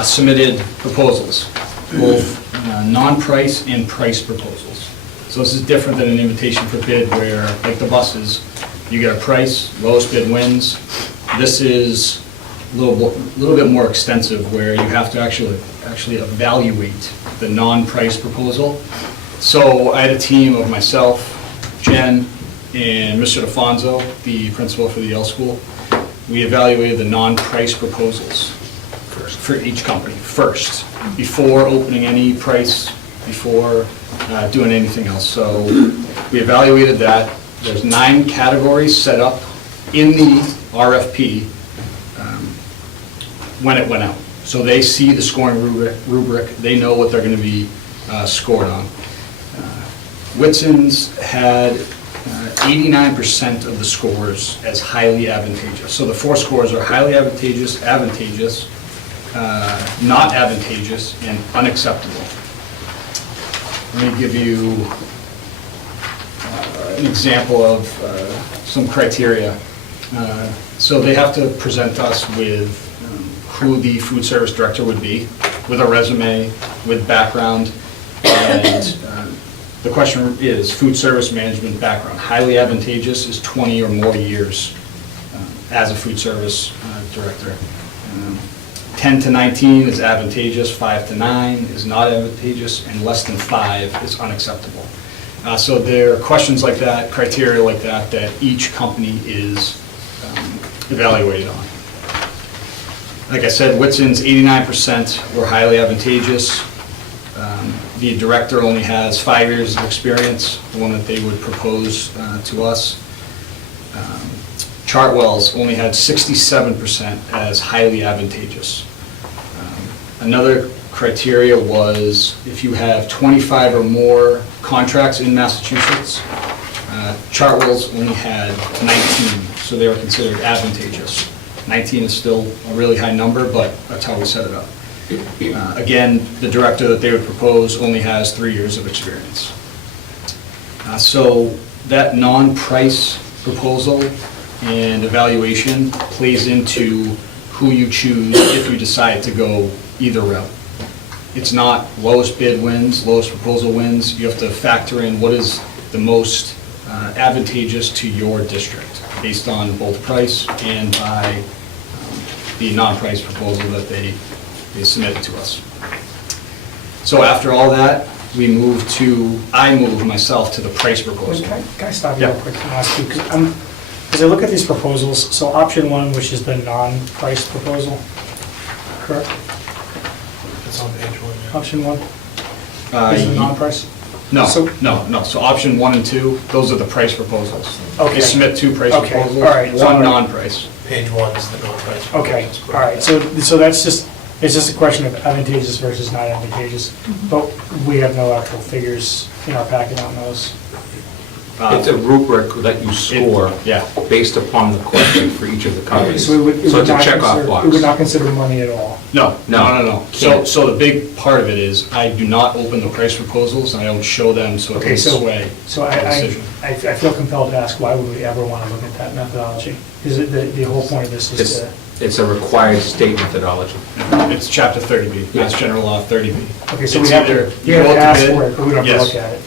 submitted proposals, both non-price and price proposals. So this is different than an invitation for bid where, like the buses, you get a price, lowest bid wins. This is a little bit more extensive where you have to actually evaluate the non-price proposal. So I had a team of myself, Jen, and Mr. DeFonso, the principal for the Yale School. We evaluated the non-price proposals for each company first, before opening any price, before doing anything else. So we evaluated that. There's 9 categories set up in the RFP when it went out. So they see the scoring rubric, they know what they're going to be scored on. Whitson's had 89% of the scores as highly advantageous. So the 4 scores are highly advantageous, advantageous, not advantageous, and unacceptable. Let me give you an example of some criteria. So they have to present us with who the food service director would be, with a resume, with background, and the question is food service management background. Highly advantageous is 20 or more years as a food service director. 10 to 19 is advantageous, 5 to 9 is not advantageous, and less than 5 is unacceptable. So there are questions like that, criteria like that, that each company is evaluated on. Like I said, Whitson's 89% were highly advantageous. The director only has 5 years of experience, the one that they would propose to us. Chartwell's only had 67% as highly advantageous. Another criteria was if you have 25 or more contracts in Massachusetts. Chartwell's only had 19, so they were considered advantageous. 19 is still a really high number, but that's how we set it up. Again, the director that they would propose only has 3 years of experience. So that non-price proposal and evaluation plays into who you choose if you decide to go either route. It's not lowest bid wins, lowest proposal wins. You have to factor in what is the most advantageous to your district based on both price and by the non-price proposal that they submitted to us. So after all that, I moved myself to the price proposal. Can I stop you Yeah. real quick and ask you, because as I look at these proposals, so option 1, which is the non-price proposal, correct? It's on page 1, yeah. Option 1 is the non-price? No, So- no. So option 1 and 2, those are the price proposals. Okay. They submit 2 price Okay, proposals, all right, so- 1 non-price. Page 1 is the non-price. Okay, proposals. all right, so that's just, it's just a question of advantageous versus not advantageous, but we have no actual figures in our packet on those. It's a rubric that you score Yeah. based upon the question for each of the companies. So it would So it's a not checkoff consider- box. It would not consider money at all. No. No. So the big part of it is I do not open the price proposals and I don't show them so it Okay, can so- sway So the I decision. feel compelled to ask, why would we ever want to look at that methodology? Because the whole point of this is It's, to, it's a required state methodology. It's chapter 30B, Mass General Law 30B. okay, so It's we have either to, you we have go to out ask bid- for it, but we don't have to Yes. look at it.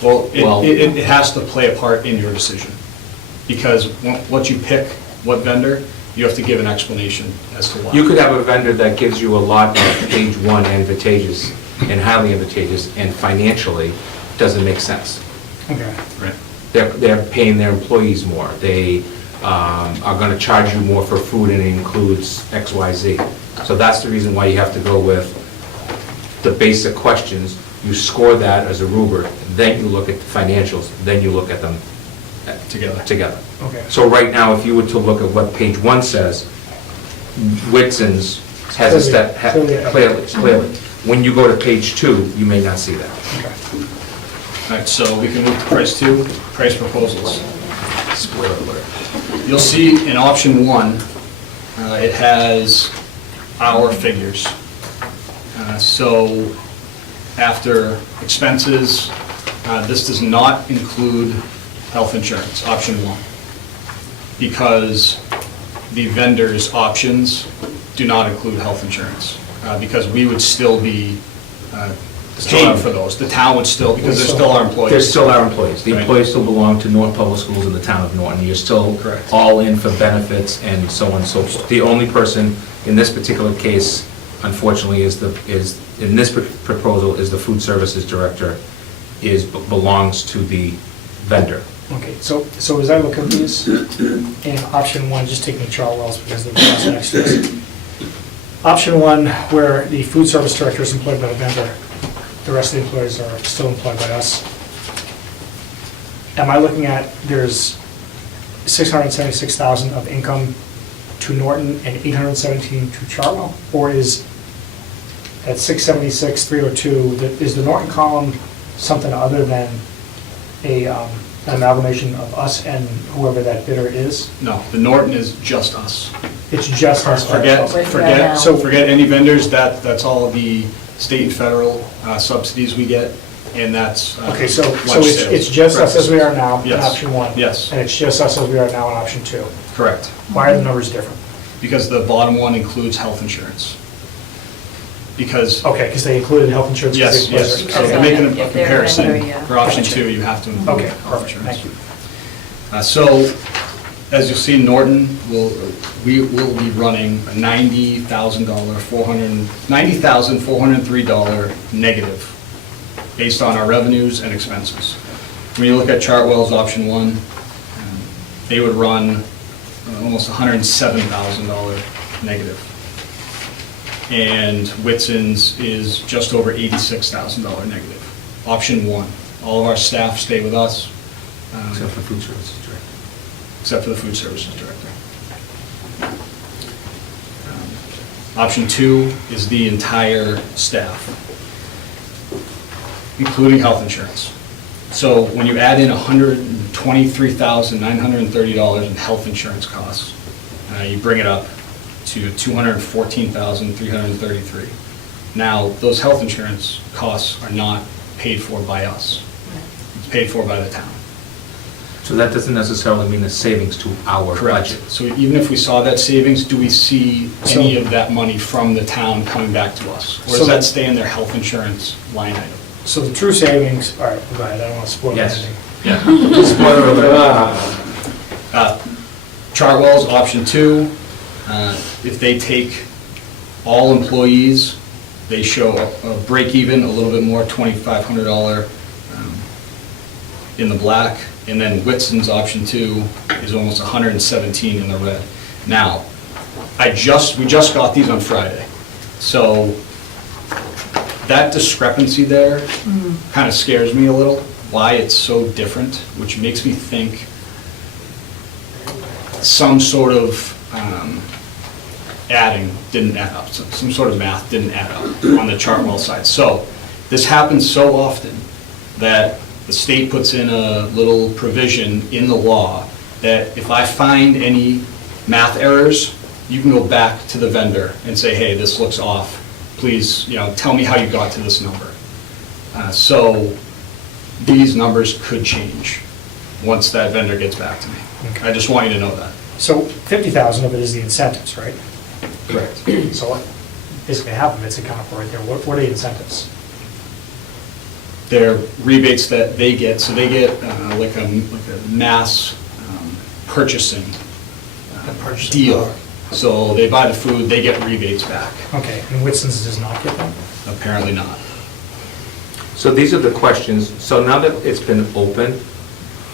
Well, Well- it has to play a part in your decision, because once you pick what vendor, you have to give an explanation as to why. You could have a vendor that gives you a lot of page 1 advantageous and highly advantageous, and financially, doesn't make sense. Okay. Right. They're paying their employees more. They are going to charge you more for food, and it includes X, Y, Z. So that's the reason why you have to go with the basic questions. You score that as a rubric, then you look at the financials, then you look at them together. Okay. So right now, if you were to look at what page 1 says, Whitson's has a step, clearly. When you go to page 2, you may not see that. All right, so we can move to price 2, price proposals. Spoiler alert. You'll see in option 1, it has our figures. So after expenses, this does not include health insurance, option 1, because the vendor's options do not include health insurance, because we would still be still out for those. The town would still, because they're still our employees. They're still our employees. The Right. employees still belong to Norton Public Schools in the town of Norton. You're still Correct. all in for benefits and so on and so forth. The only person in this particular case, unfortunately, in this proposal, is the food services director, belongs to the vendor. Okay, so as I look at this, and option 1, just taking Chartwell's because they're the ones next to us. Option 1, where the food service director is employed by the vendor, the rest of the employees are still employed by us. Am I looking at, there's 676,000 of income to Norton and 817 to Chartwell? Or is at 676,302, is the Norton column something other than an amalgamation of us and whoever that bidder is? No, the Norton is just us. It's just us. Forget any vendors, that's all the state and federal subsidies we get, and that's Okay, so lunch sales. it's just us as we are now in Yes. option 1? Yes. And it's just us as we are now in option 2? Correct, Why are the numbers different? because the bottom one includes health insurance. Because, Okay, because they included health insurance. yes, yes, so Okay. to make a If they're a comparison, vendor, yeah. for option Gotcha. 2, you have to include Okay, health perfect, insurance. thank you. So, as you'll see, Norton we will be running a $90,403 negative based on our revenues and expenses. When you look at Chartwell's option 1, they would run almost $107,000 negative. And Whitson's is just over $86,000 negative. Option 1, all of our staff stay with us. Except for food services director. Except for the food services director. Option 2 is the entire staff, including health insurance. So when you add in $123,930 in health insurance costs, you bring it up to $214,333. Now, those health insurance costs are not paid for by us. It's paid for by the town. So that doesn't necessarily mean a savings to our Correct. budget. So even if we saw that savings, do we see any of that money from the town coming back to us? Or So- does that stay in their health insurance line item? So the true savings, all right, go ahead, I don't want to spoil Yes. anything. Yeah. Spoiler alert. Chartwell's option 2, if they take all employees, they show a break even, a little bit more, $2,500 in the black. And then Whitson's option 2 is almost 117 in the red. Now, we just got these on Friday. So that discrepancy there kind of scares me a little, why it's so different, which makes me think some sort of adding didn't add up, some sort of math didn't add up on the Chartwell side. So this happens so often that the state puts in a little provision in the law that if I find any math errors, you can go back to the vendor and say, hey, this looks off. Please, tell me how you got to this number. So these numbers could change once that vendor gets back to me. Okay. I just want you to know that. So 50,000 of it is the incentives, right? Correct. So basically half of it's accounted for right there. What are the incentives? They're rebates that they get, so they get like a mass purchasing deal. So they buy the food, they get rebates back. Okay, and Whitson's does not get them? Apparently not. So these are the questions. So now that it's been open,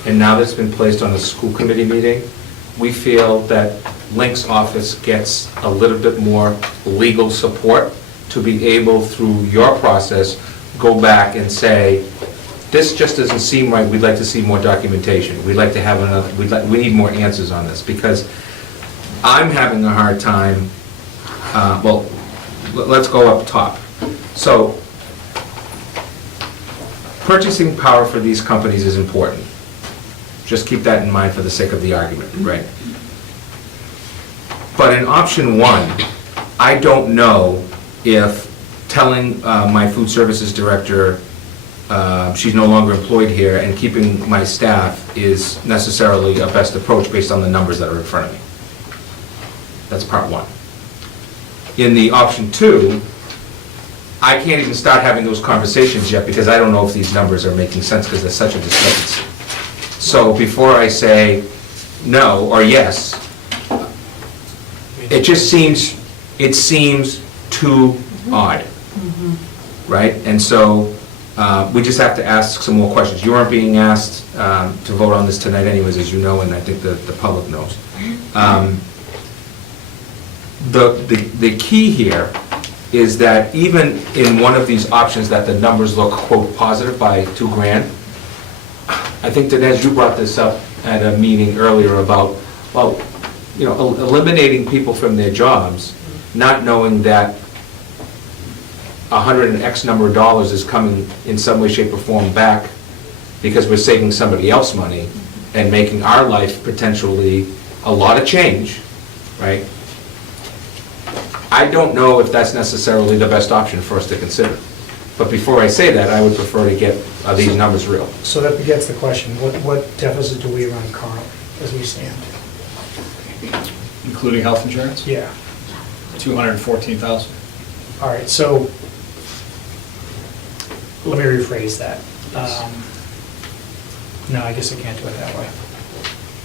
and now that it's been placed on the school committee meeting, we feel that Link's office gets a little bit more legal support to be able, through your process, go back and say, this just doesn't seem right, we'd like to see more documentation, we'd like to have another, we need more answers on this, because I'm having a hard time, well, let's go up top. So, purchasing power for these companies is important. Just keep that in mind for the sake of the argument, right? But in option 1, I don't know if telling my food services director she's no longer employed here and keeping my staff is necessarily a best approach based on the numbers that are in front of me. That's part one. In the option two, I can't even start having those conversations yet because I don't know if these numbers are making sense because there's such a discrepancy. So before I say no or yes, it just seems, too odd, right? And so we just have to ask some more questions. You aren't being asked to vote on this tonight anyways, as you know, and I think the public knows. The key here is that even in one of these options that the numbers look, quote, positive by $2,000, I think that as you brought this up at a meeting earlier about, well, you know, eliminating people from their jobs, not knowing that 100 and X number of dollars is coming in some way, shape, or form back because we're saving somebody else money and making our life potentially a lot of change, right? I don't know if that's necessarily the best option for us to consider. But before I say that, I would prefer to get these numbers real. So that begets the question, what deficit do we run currently as we stand? Including health insurance? Yeah. 214,000. All right, so let me rephrase that. No, I guess I can't do it that way.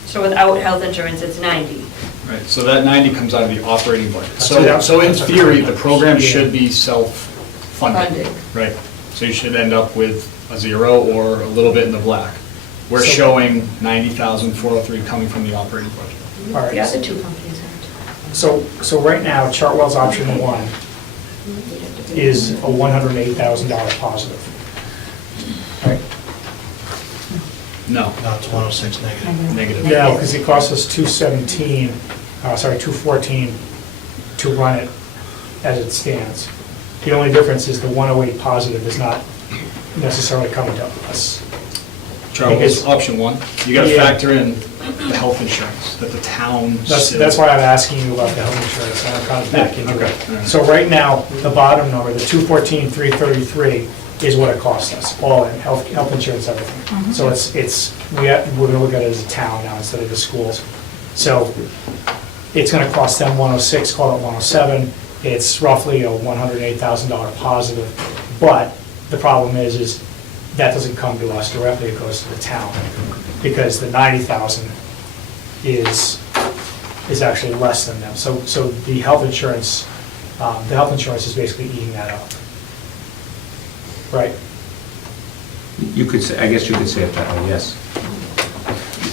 So without health insurance, it's 90. Right, so that 90 comes out of the operating budget. That's So in a- theory, the program Yeah. should be self-funded. Funded. Right, so you should end up with a 0 or a little bit in the black. We're So- showing 90,403 coming from the operating budget. All right. The other two companies aren't. So right now, Chartwell's option one is a $108,000 positive. Right? No, No, it's 106 negative. negative. No, because it costs us 214 to run it as it stands. The only difference is the 108 positive is not necessarily coming to us. Charles, option one, you gotta Yeah. factor in the health insurance that the town. That's why I'm asking you about the health insurance, and I'm kind of back into Okay, it. all right. So right now, the bottom number, the 214,333 is what it costs us, all in, health insurance, everything. So we're gonna look at it as a town now instead of the schools. So it's gonna cost them 106, call it 107, it's roughly a $108,000 positive. But the problem is that doesn't come to us directly, it goes to the town, because the 90,000 is actually less than them. So the health insurance is basically eating that up. Right? You could say, I guess you could say it that way, yes.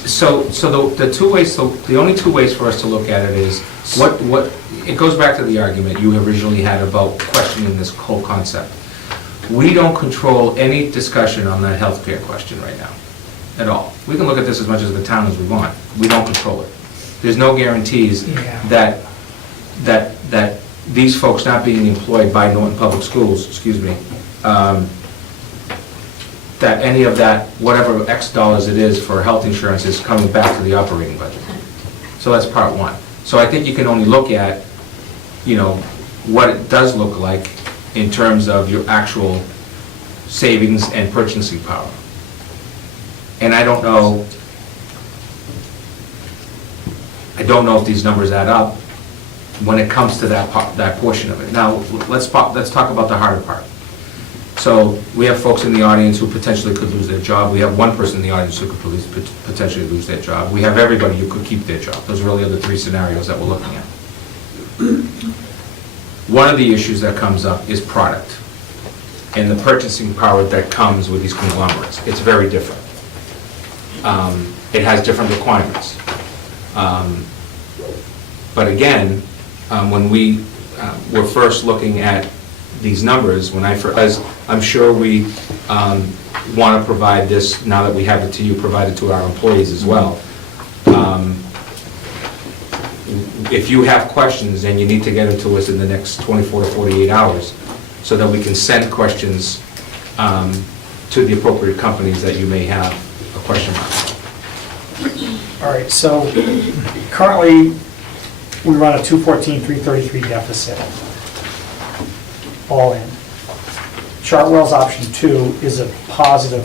So the two ways, the only two ways for us to look at it is, it goes back to the argument you originally had about questioning this whole concept. We don't control any discussion on that healthcare question right now, at all. We can look at this as much as the town as we want. We don't control it. There's no guarantees Yeah. that these folks not being employed by Norton Public Schools, that any of that, whatever X dollars it is for health insurance is coming back to the operating budget. So that's part one. So I think you can only look at, what it does look like in terms of your actual savings and purchasing power. And I don't know if these numbers add up when it comes to that portion of it. Now, let's talk about the harder part. So we have folks in the audience who potentially could lose their job. We have one person in the audience who could potentially lose their job. We have everybody who could keep their job. Those are really the three scenarios that we're looking at. One of the issues that comes up is product and the purchasing power that comes with these conglomerates. It's very different. It has different requirements. But again, when we were first looking at these numbers, as I'm sure we want to provide this, now that we have it to you, provide it to our employees as well. If you have questions, then you need to get them to us in the next 24 to 48 hours, so that we can send questions to the appropriate companies that you may have a question on. All right, so currently, we run a 214,333 deficit, all in. Chartwell's option 2 is a positive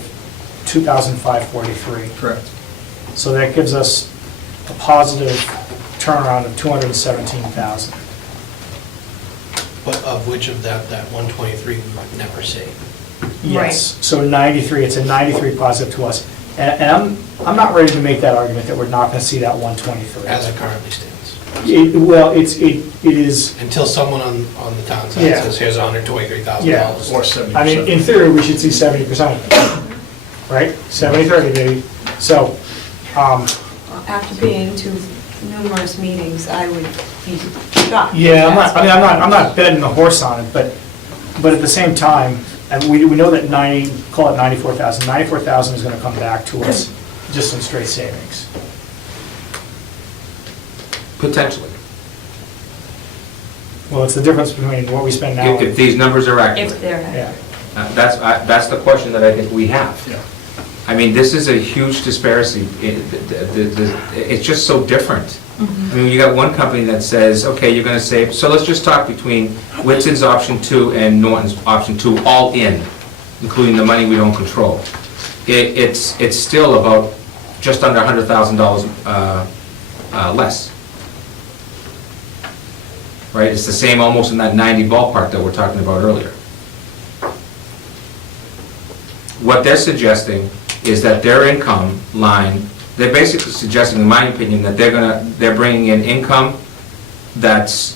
2,543. Correct. So that gives us a positive turnaround of 217,000. But of which of that 123 we would never see? Yes, so 93, it's a 93 positive to us. And I'm not ready to make that argument that we're not going to see that 123. As it currently stands. Well, it is, Until someone on the town side Yeah. says, here's $123,000. Yeah. Or 70%. I mean, in theory, we should see 70% of it, right? 70/30 maybe. So, After being to numerous meetings, I would be shocked. yeah, I'm not betting the horse on it, but at the same time, and we know that 94,000. 94,000 is going to come back to us just in straight savings. Potentially. Well, it's the difference between what we spend now. If these numbers are accurate. If they're, Yeah. That's the question that I think we have. Yeah. I mean, this is a huge disparity. It's just so different. I mean, you got one company that says, okay, you're gonna save, so let's just talk between Whitson's option 2 and Norton's option 2, all in, including the money we don't control. It's still about just under $100,000 less. Right? It's the same almost in that 90 ballpark that we're talking about earlier. What they're suggesting is that their income line, they're basically suggesting, in my opinion, that they're bringing in income that's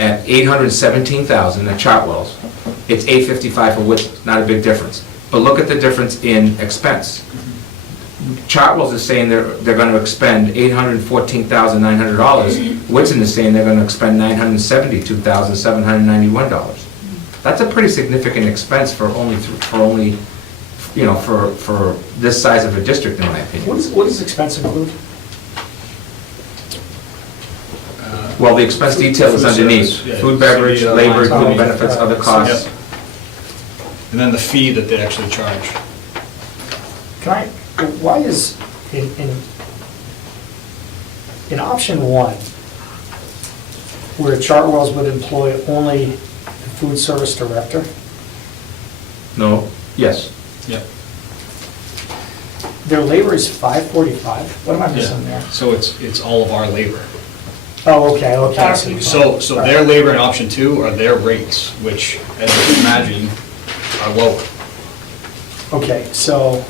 at $817,000 at Chartwell's. It's $855 for Whitson, not a big difference. But look at the difference in expense. Chartwell's is saying they're going to expend $814,900. Whitson is saying they're going to expend $972,791. That's a pretty significant expense for only, you know, for this size of a district, in my opinion. What does expense include? Well, the expense detail is Food underneath. service, yeah. Food, beverage, Yeah, labor, lines including underneath. benefits, other costs. Yep. And then the fee that they actually charge. Why is, in option 1, where Chartwell's would employ only the food service director, No, yes. Yep. their labor is $545? What am I missing there? So it's all of our labor. Oh, okay, I see. So their labor in option 2 are their rates, which, as you can imagine, are lower. Okay, so,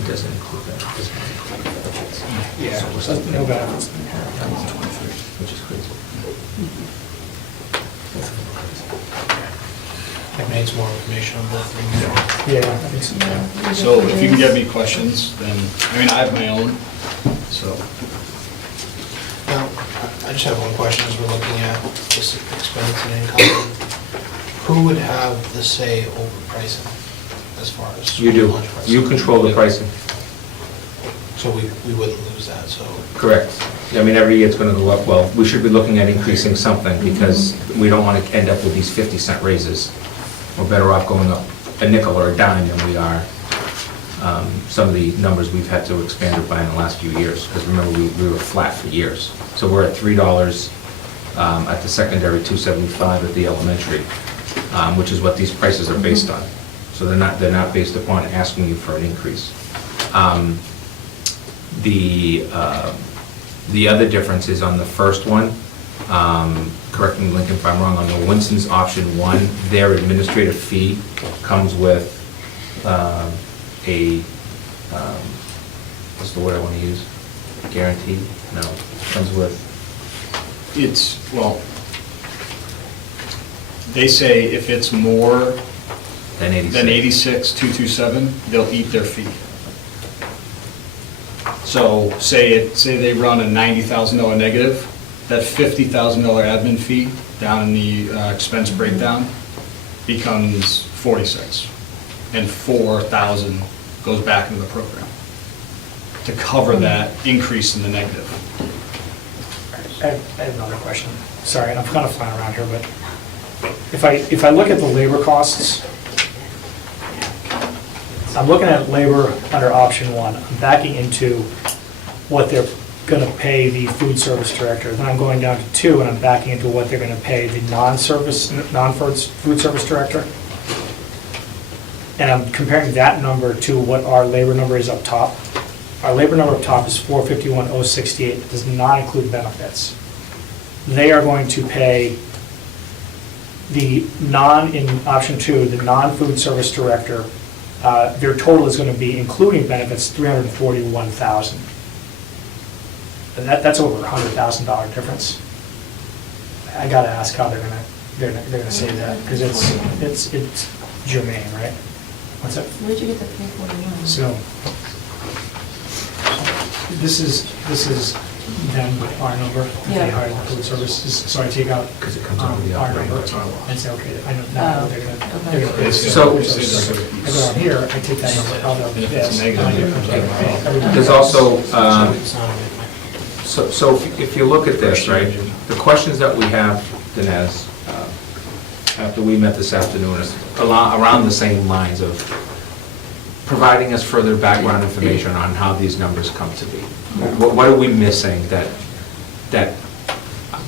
It doesn't include that. It doesn't include benefits. yeah, no benefits. Which is crazy. That needs more information on both of them. Yeah, I think so. So if you can get me questions, then, I mean, I have my own, so. Now, I just have one question as we're looking at this expense and income. Who would have the say over pricing as far as? You do. lunch pricing? You control the pricing. So we wouldn't lose that, so. Correct. I mean, every year it's going to go up. Well, we should be looking at increasing something because we don't want to end up with these 50-cent raises. We're better off going up a nickel or a dime than we are some of the numbers we've had to expand it by in the last few years. Because remember, we were flat for years. So we're at $3 at the secondary, $2.75 at the elementary, which is what these prices are based on. So they're not based upon asking you for an increase. The other difference is on the first one, correct me, Lincoln, if I'm wrong, on the Winston's option 1, their administrative fee comes with what's the word I want to use? Guaranteed? No, comes with, It's, well, they say if it's more than 86. than 86,227, they'll eat their fee. So say they run a $90,000 negative, that $50,000 admin fee down in the expense breakdown becomes 46, and 4,000 goes back into the program to cover that increase in the negative. I have another question. Sorry, and I'm kind of flying around here, but if I look at the labor costs, I'm looking at labor under option one. I'm backing into what they're going to pay the food service director. Then I'm going down to two, and I'm backing into what they're going to pay the non-food service director. And I'm comparing that number to what our labor number is up top. Our labor number up top is 451,068. It does not include benefits. They are going to pay in option two, the non-food service director, their total is going to be, including benefits, $341,000. And that's over $100,000 difference. I gotta ask how they're gonna say that, because it's germane, right? What's that? Where'd you get the 341? So, this is then with our number, if they Yeah. hire the food services, so I take out Because it comes out of the our operating number budget. and say, okay, I know now they're gonna pay. So- I go on here, I take that number out of And if this. it's negative, and I it get- comes out of everything. There's also, It's not on it. so if you look at this, right, the questions that we have, Dinesh, after we met this afternoon, is around the same lines of providing us further background information on how these numbers come to be. What are we missing that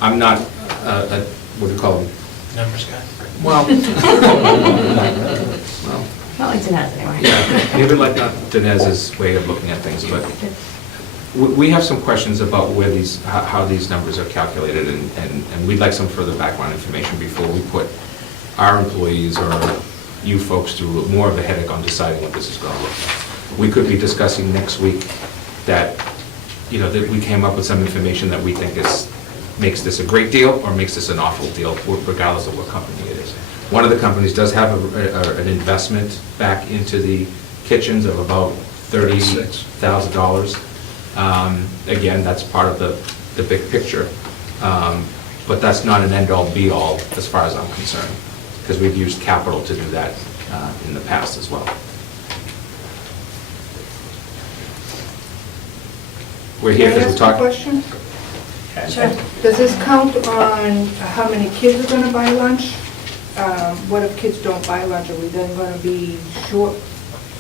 I'm not, what do you call them? Numbers guy. Well, Not like Dinesh anyway. yeah, even like Dinesh's way of looking at things, but we have some questions about where how these numbers are calculated, and we'd like some further background information before we put our employees or you folks through more of a headache on deciding what this is going to look like. We could be discussing next week that, that we came up with some information that we think makes this a great deal or makes this an awful deal, regardless of what company it is. One of the companies does have an investment back into the kitchens of about $36,000. Again, that's part of the big picture. But that's not an end-all, be-all as far as I'm concerned, because we've used capital to do that in the past as well. We're here because we're talking. Can I ask a question? Sure. Does this count on how many kids are going to buy lunch? What if kids don't buy lunch? Are we then going to be short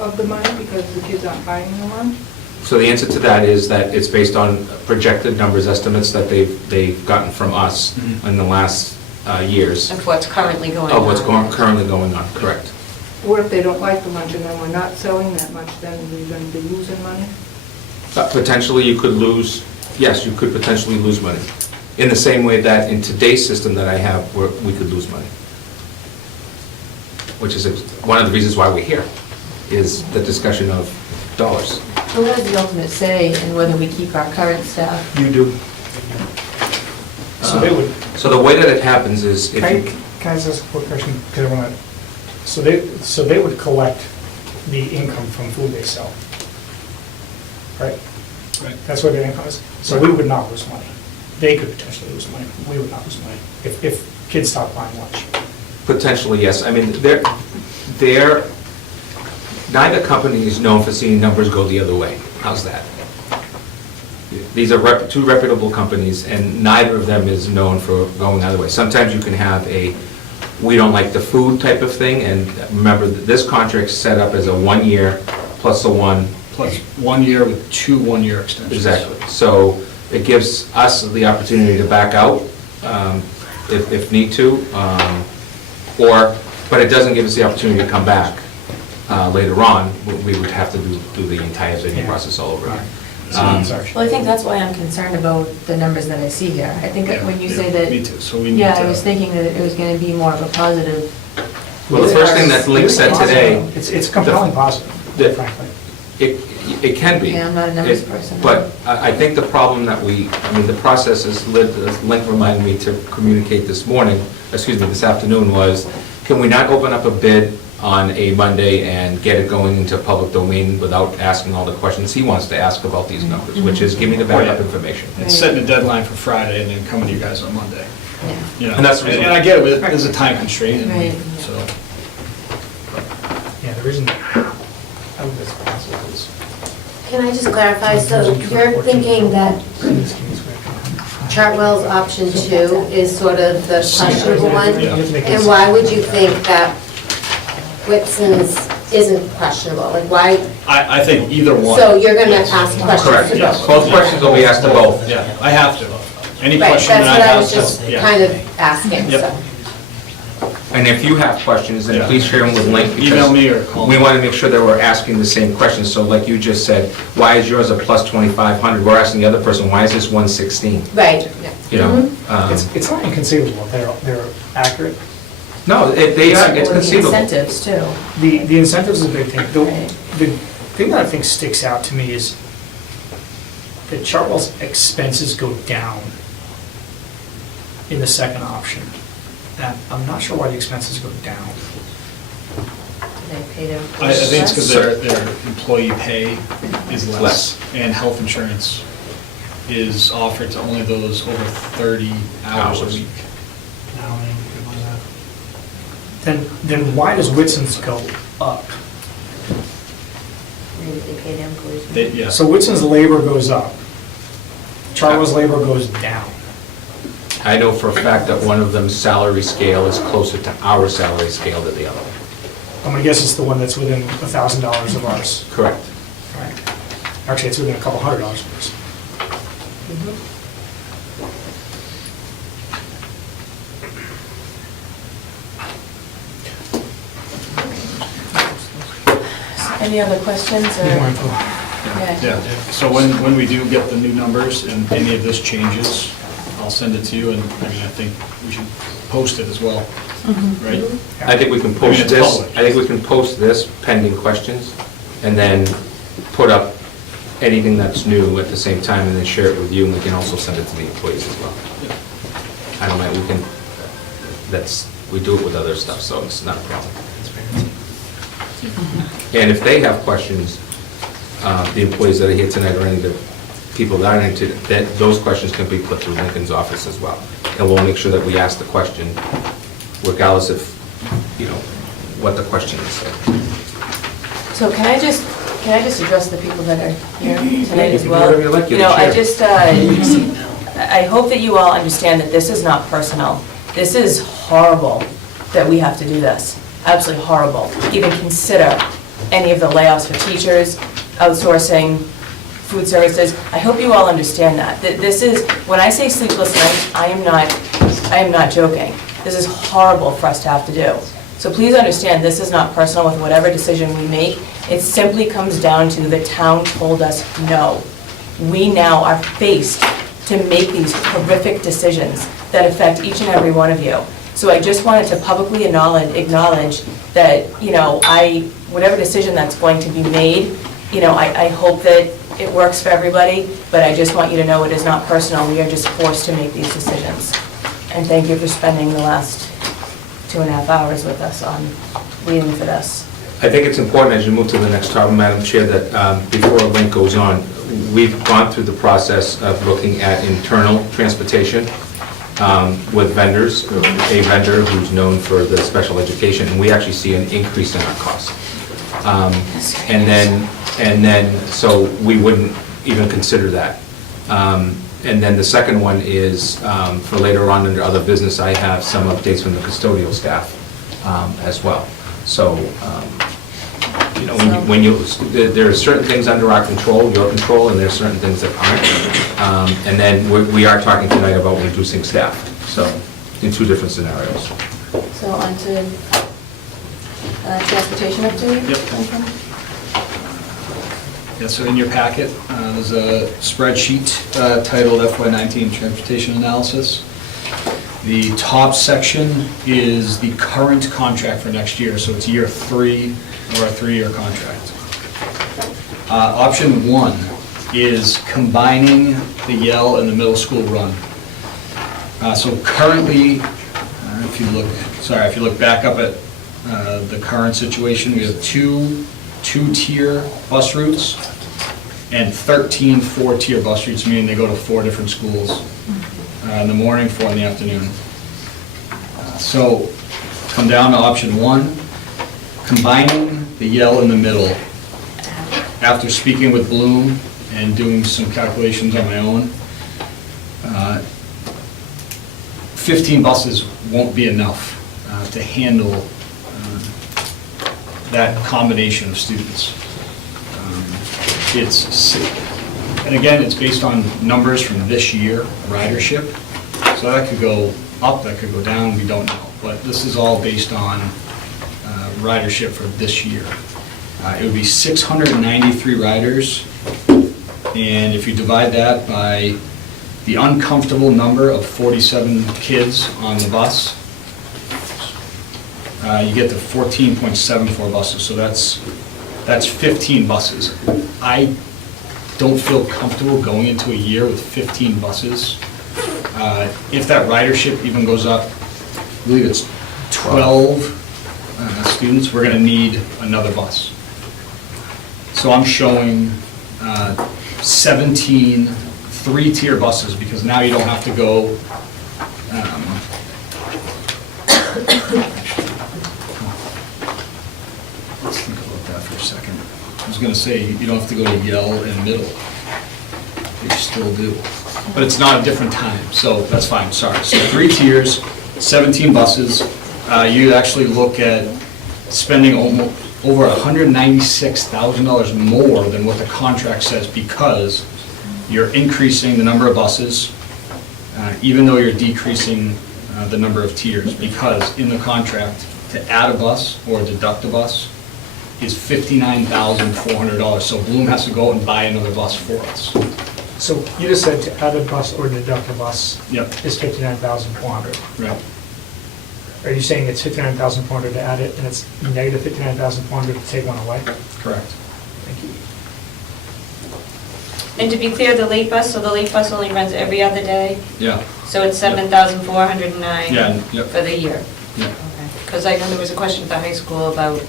of the money because the kids aren't buying the lunch? So the answer to that is that it's based on projected numbers, estimates that they've gotten from us in the last years. Of what's currently going on. Of what's currently going on, correct. What if they don't like the lunch and then we're not selling that much, then we're going to be losing money? Potentially, you could lose, yes, you could potentially lose money. In the same way that in today's system that I have, we could lose money. Which is one of the reasons why we're here, is the discussion of dollars. Who has the ultimate say in whether we keep our current staff? You do. So they would, So the way that it happens is if you... can I just ask a quick question? Because I want to, so they would collect the income from food they sell, right? Right. That's what their income is? So we would not lose money. They could potentially lose money. We would not lose money if kids stop buying lunch. Potentially, yes. I mean, neither company is known for seeing numbers go the other way. How's that? These are two reputable companies, and neither of them is known for going the other way. Sometimes you can have we don't like the food type of thing, and remember, this contract's set up as a 1 year plus a one. Plus 1 year with 2 one-year extensions. Exactly. So it gives us the opportunity to back out if need to, but it doesn't give us the opportunity to come back later on. We would have to do the entire bidding process all over again. Sorry. Well, I think that's why I'm concerned about the numbers that I see here. I think that when you say that... Me too, so we need to... Yeah, I was thinking that it was going to be more of a positive. Well, the first thing that Link said today... It's compelling positive, The- frankly. It can be. Yeah, I'm not a numbers person. But I think the problem that the process is, Link reminded me to communicate this afternoon, was, can we not open up a bid on a Monday and get it going into public domain without asking all the questions he wants to ask about these numbers, which is, give me the backup information. And setting a dedeadline for Friday and then coming to you guys on Monday. Yeah. You know, And that's the reason- and I get it, there's a time constraint, Right. so. Yeah, the reason, I think that's possible is. Can I just clarify, so you're thinking that Chartwell's option 2 is sort of the questionable one? Yeah. And why would you think that Whitson's isn't questionable? Like, why, I think either one. so you're gonna ask questions Correct, to yes. both? Both questions will be asked to both. Yeah, I have to. Any Right, question that I that's what I have. was just yeah. kind of asking, Yep. so. And if you have questions, then Yeah. please share them with Link. because Email me or call me. We want to make sure that we're asking the same questions. So like you just said, why is yours a plus 2,500? We're asking the other person, why is this 116? Right, You know? It's not inconceivable, they're accurate. No, it's Or the conceivable. incentives, too. The incentives is a big thing. Right. The thing that I think sticks out to me is that Chartwell's expenses go down in the second option. And I'm not sure why the expenses go down. They pay their I think it's employees because less? their employee pay is less. Less. And health insurance is offered to only those over 30 hours a Hours. week. Then why does Whitson's go up? Maybe they pay their employees. Yeah. So Whitson's labor goes up, Chartwell's labor goes down. I know for a fact that one of them's salary scale is closer to our salary scale than the other. I'm gonna guess it's the one that's within $1,000 of ours. Correct. Right. Actually, it's within a couple $100 of ours. Any other questions, or? Yeah, so when we do get the new numbers and any of this changes, I'll send it to you, and I mean, I think we should post it as well, right? I think we can I mean, post it's this, public. I think we can post this pending questions, and then put up anything that's new at the same time, and then share it with you, and we can also send it to the employees as well. I don't mind, we can, we do it with other stuff, so it's not a problem. And if they have questions, the employees that are here tonight, or any of the people that aren't here, that those questions can be put through Lincoln's office as well. And we'll make sure that we ask the question, regardless of, you know, what the question is. So can I just address the people that are here tonight as You can do well? whatever you like, you're the know, I chair. just, I hope that you all understand that this is not personal. This is horrible that we have to do this. Absolutely horrible. Even consider any of the layoffs for teachers, outsourcing, food services. I hope you all understand that. That this is, when I say sleepless nights, I am not joking. This is horrible for us to have to do. So please understand, this is not personal with whatever decision we make. It simply comes down to the town told us no. We now are faced to make these horrific decisions that affect each and every one of you. So I just wanted to publicly acknowledge that, you know, whatever decision that's going to be made, you know, I hope that it works for everybody, but I just want you to know it is not personal. We are just forced to make these decisions. And thank you for spending the last 2.5 hours with us on waiting for this. I think it's important, as you move to the next topic, Madam Chair, that before a link goes on, we've gone through the process of looking at internal transportation with vendors, a vendor who's known for the special education, and we actually see an increase in our costs. And then, so we wouldn't even consider that. And then the second one is, for later on under other business, I have some updates from the custodial staff as well. So, you know, there are certain things under our control, your control, and there are certain things that aren't. And then we are talking tonight about reducing staff, so, in two different scenarios. So on to transportation update? Yep. Yeah, so in your packet, there's a spreadsheet titled FY19 Transportation Analysis. The top section is the current contract for next year, so it's year 3 of our 3-year contract. Option 1 is combining the Yale and the middle school run. So currently, if you look back up at the current situation, we have two two-tier bus routes and 13 four-tier bus routes, meaning they go to 4 different schools in the morning, 4 in the afternoon. So come down to option 1, combining the Yale in the middle. After speaking with Bloom and doing some calculations on my own, 15 buses won't be enough to handle that combination of students. And again, it's based on numbers from this year, ridership. So that could go up, that could go down, we don't know. But this is all based on ridership for this year. It would be 693 riders, and if you divide that by the uncomfortable number of 47 kids on the bus, you get to 14.74 buses, so that's 15 buses. I don't feel comfortable going into a year with 15 buses. If that ridership even goes up, I believe it's 12 students, we're gonna need another bus. So I'm showing 17 three-tier buses, because now you don't have to go, let's think about that for a second. I was gonna say, you don't have to go to Yell and Middle. You still do. But it's not a different time, so that's fine, sorry. So 3 tiers, 17 buses. You actually look at spending almost over $196,000 more than what the contract says, because you're increasing the number of buses, even though you're decreasing the number of tiers, because in the contract, to add a bus or deduct a bus is $59,400. So Bloom has to go out and buy another bus for us. So you just said to add a bus or deduct a bus Yep. is $59,400. Right. Are you saying it's $59,400 to add it, and it's negative $59,400 to take one away? Correct. Thank you. And to be clear, the late bus, so the late bus only runs every other day, Yeah. so it's 7,409 Yeah, yep. for the year? Yeah. Because I know there was a question at the high school about,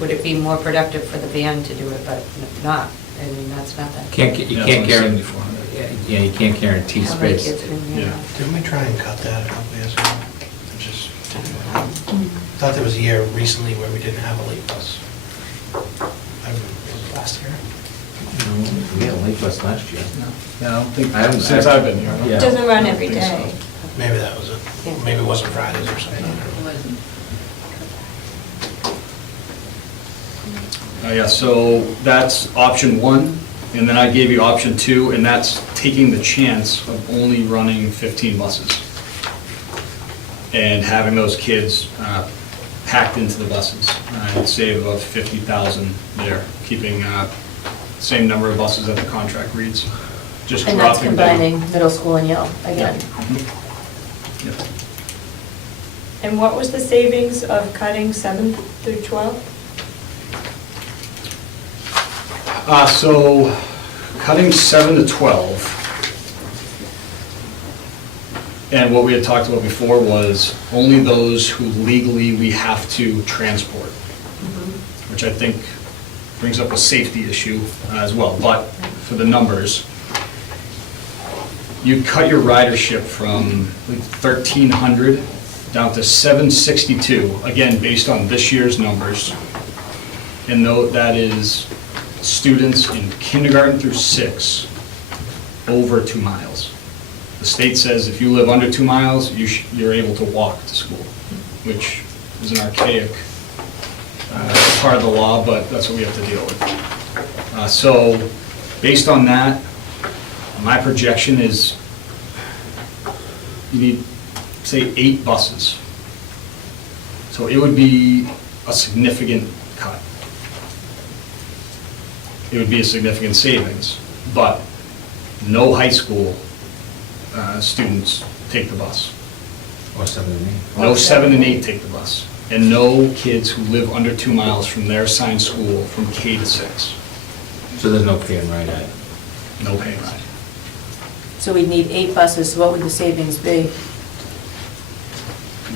would it be more productive for the band to do it, but not, I mean, that's not that. You Yeah, can't it's guarantee, 7,400. yeah, you can't guarantee How many space. kids are in there? Yeah. Didn't we try and cut that a couple years ago? It just didn't work. I thought there was a year recently where we didn't have a late bus. I remember, was it last year? We had a late bus last year. Yeah, I don't think, I haven't- since I've been here. I don't- Yeah. It doesn't run I don't every think so. day. Maybe that was it. Yeah. Maybe it wasn't Fridays or something. Yeah, so that's option 1, and then I gave you option 2, and that's taking the chance of only running 15 buses and having those kids packed into the buses. I'd save about $50,000 there, keeping same number of buses that the contract reads. Just And that's dropping down. combining middle school and Yale again. Yeah. And what was the savings of cutting 7 through 12? So cutting 7 to 12, and what we had talked about before was only those who legally we have to transport, which I think brings up a safety issue as well. But for the numbers, you cut your ridership from 1,300 down to 762, again, based on this year's numbers. And though that is students in kindergarten through 6 over 2 miles. The state says if you live under 2 miles, you're able to walk to school, which is an archaic part of the law, but that's what we have to deal with. So based on that, my projection is you need, say, 8 buses. So it would be a significant cut. It would be a significant savings, but no high school students take the bus. Or 7 and 8. No 7 and 8 take the bus, and no kids who live under 2 miles from their assigned school from K to 6. So there's no pay and ride at it. No pay and ride. So we'd need 8 buses, so what would the savings be?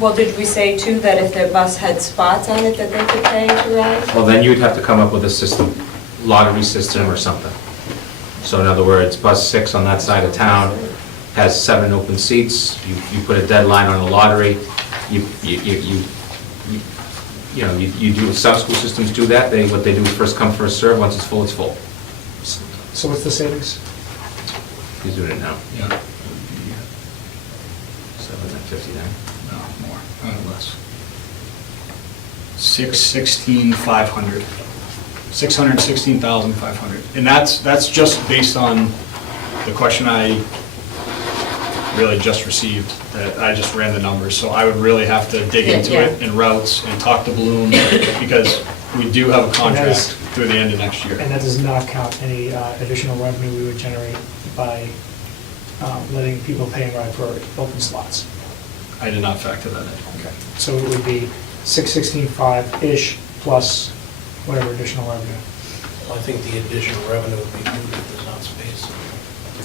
Well, did we say too that if their bus had spots on it that they could pay to ride? Well, then you'd have to come up with a system, lottery system or something. So in other words, bus 6 on that side of town has 7 open seats, you put a deadline on the lottery, you do, some school systems do that, what they do is first come, first serve, once it's full, it's full. So what's the savings? He's doing it now. Yeah. 7 and 59. No, more, less. 616,500. 616,500. And that's just based on the question I really just received, that I just ran the numbers. So I would really have to dig into it in routes and talk to Bloom, because we do have a contract through the end of next year. And that does not count any additional revenue we would generate by letting people pay and ride for open slots. I did not factor that in. Okay. So it would be 616.5-ish plus whatever additional revenue. Well, I think the additional revenue would be due if there's not space.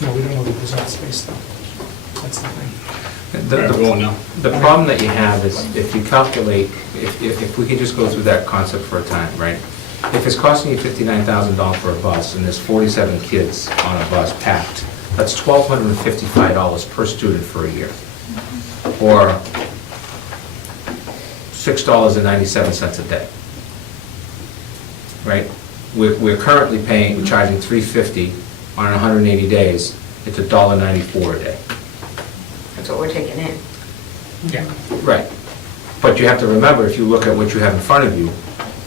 No, we don't know if there's not space though. That's the thing. We won't know. The problem that you have is if you calculate, if we can just go through that concept for a time, right? If it's costing you $59,000 for a bus and there's 47 kids on a bus packed, that's $1,255 per student for a year. Or $6.97 a day. Right? We're currently paying, we're charging $350 on 180 days. It's $1.94 a day. That's what we're taking in. Yeah. Right. But you have to remember, if you look at what you have in front of you,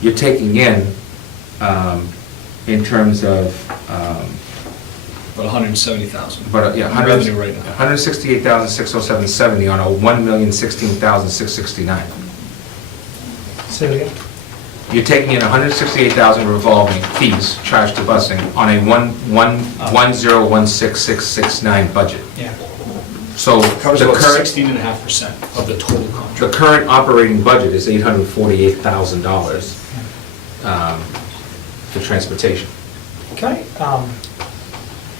you're taking in terms of, About 170,000. but yeah, Revenue right now. 168,607.70 on a 1,016,669. Say it again. You're taking in 168,000 revolving fees charged to busing on a 1,016,669 budget. Yeah. So Covers the about current, 16.5% of the total contract. the current operating budget is $848,000 for transportation. Can I,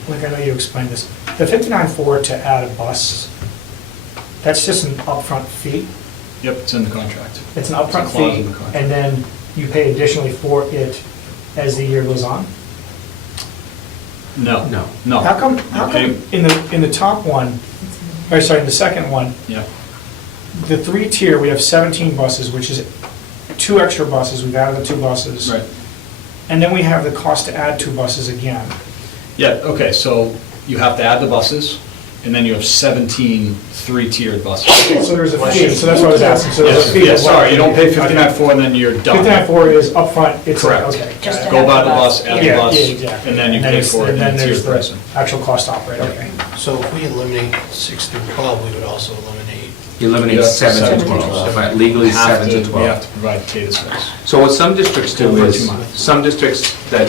like I know you explained this, the 59.4 to add a bus, that's just an upfront fee? Yep, it's in the contract. It's an It's a upfront clause fee, in the contract. and then you pay additionally for it as the year goes on? No. No. No. How come Okay. in the top one, or sorry, in the second one, Yeah. the 3-tier, we have 17 buses, which is 2 extra buses, we've added the 2 buses. Right. And then we have the cost to add 2 buses again. Yeah, okay, so you have to add the buses, and then you have 17 3-tiered buses. So there's a fee, so that's what I was asking, so there's a Yes, fee. yeah, of what? sorry, you don't pay 59.4 and then you're done. 59.4 is upfront, it's, Correct. okay. Just to Go buy the bus, add the Yeah, bus, yeah, exactly. and then you pay for it And then in there's tiered the pricing. actual cost to operate, okay. So if we eliminate 6 through 12, we would also eliminate, You eliminate Yeah, 7 to 7 to 12, 12. right, legally We have 7 to We 12. have to provide data sets. So what some districts do Over is, 2 months. some districts that,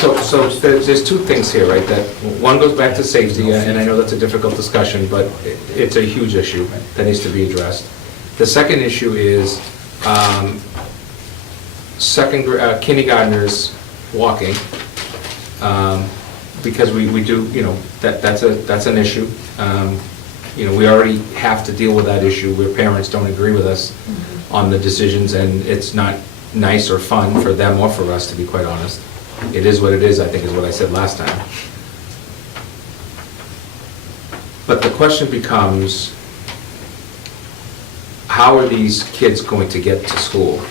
so there's 2 things here, right? That one goes back to safety, and I know that's a difficult discussion, but it's a huge issue that needs to be addressed. The second issue is kindergartners walking, because we do, that's an issue. We already have to deal with that issue where parents don't agree with us on the decisions, and it's not nice or fun for them or for us, to be quite honest. It is what it is, I think is what I said last time. But the question becomes, how are these kids going to get to school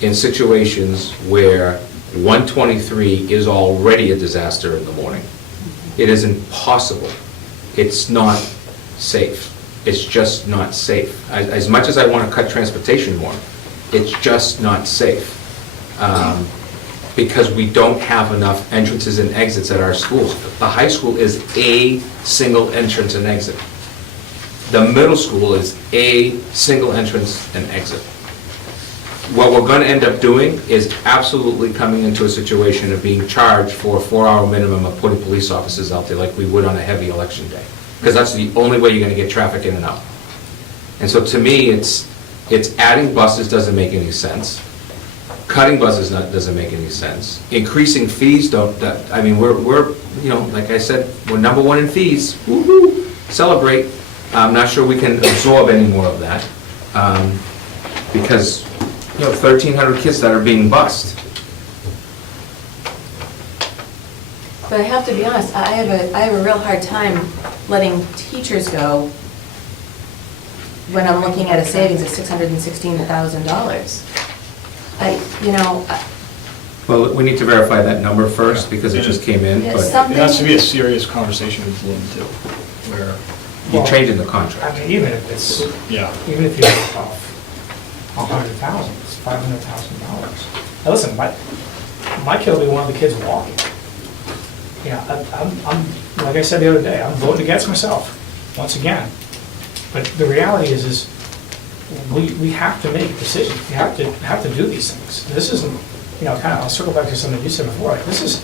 in situations where 123 is already a disaster in the morning? It is impossible. It's not safe. It's just not safe. As much as I want to cut transportation more, it's just not safe. Because we don't have enough entrances and exits at our schools. The high school is a single entrance and exit. The middle school is a single entrance and exit. What we're going to end up doing is absolutely coming into a situation of being charged for a 4-hour minimum of putting police officers out there like we would on a heavy election day. Because that's the only way you're going to get traffic in and out. And so to me, it's adding buses doesn't make any sense. Cutting buses doesn't make any sense. Increasing fees we're like I said, we're number 1 in fees. Woo-hoo! Celebrate. I'm not sure we can absorb any more of that. Because 1,300 kids that are being bused. But I have to be honest, I have a real hard time letting teachers go when I'm looking at a savings of $616,000. Well, we need to verify that number first because it just came in, Yeah, but some- It has to be a serious conversation with Bloom too, where, you're changing the I contract. mean, even if yeah. you look off 100,000, it's $500,000. Now, listen, my kid will be one of the kids walking. I'm, like I said the other day, I'm voting against myself, once again. But the reality is we have to make decisions, we have to do these things. This isn't, kind of, I'll circle back to something you said before, like, this is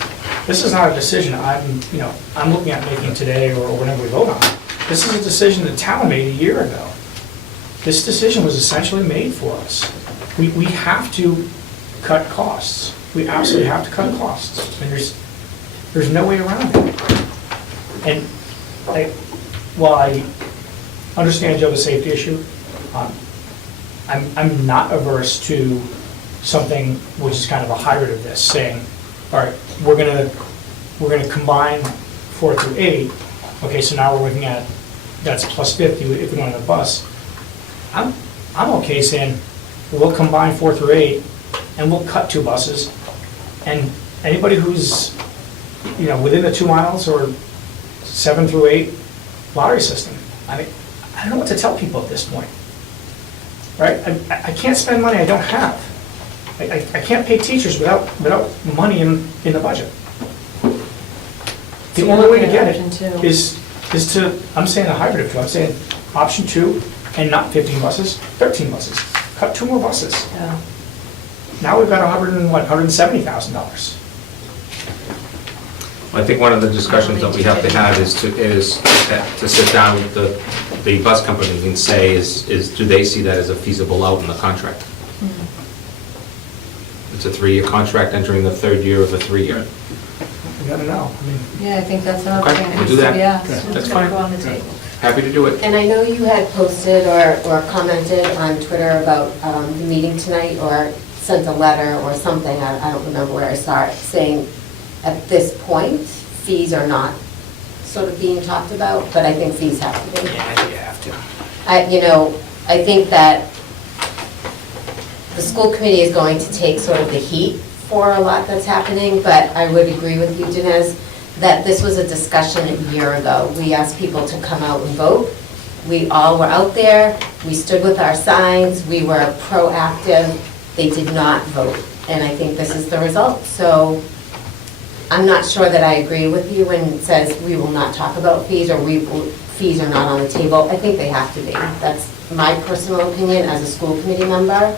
not a decision I'm looking at making today or whenever we vote on it. This is a decision the town made a year ago. This decision was essentially made for us. We have to cut costs. We absolutely have to cut costs. And there's no way around it. And while I understand, Joe, the safety issue, I'm not averse to something which is kind of a hybrid of this, saying, all right, we're gonna combine 4 through 8. Okay, so now we're looking at, that's plus 50 if we don't have a bus. I'm okay saying, we'll combine 4 through 8, and we'll cut 2 buses, and anybody who's, within the 2 miles or 7 through 8 lottery system. I mean, I don't know what to tell people at this point, right? I can't spend money I don't have. I can't pay teachers without money in the budget. The only way to get it is to, I'm saying a hybrid of 2, I'm saying option 2, and not 15 buses, 13 buses. Cut 2 more buses. Yeah. Now we've got $170,000. I think one of the discussions that we have to have is to sit down with the bus company and say, do they see that as a feasible out in the contract? It's a 3-year contract entering the 3rd year of a 3-year. We gotta know, I mean. Yeah, I think that's another Okay, thing. we'll do that. Yeah, Okay, so that's it's gonna fine. go on the table. Happy to do it. And I know you had posted or commented on Twitter about the meeting tonight, or sent a letter or something, I don't remember where I saw it, saying at this point, fees are not sort of being talked about, but I think fees have to be. Yeah, I think you have to. I think that the school committee is going to take sort of the heat for a lot that's happening, but I would agree with you, Dinesh, that this was a discussion a year ago. We asked people to come out and vote. We all were out there, we stood with our signs, we were proactive. They did not vote, and I think this is the result. So I'm not sure that I agree with you when it says we will not talk about fees, or fees are not on the table. I think they have to be. That's my personal opinion as a school committee member.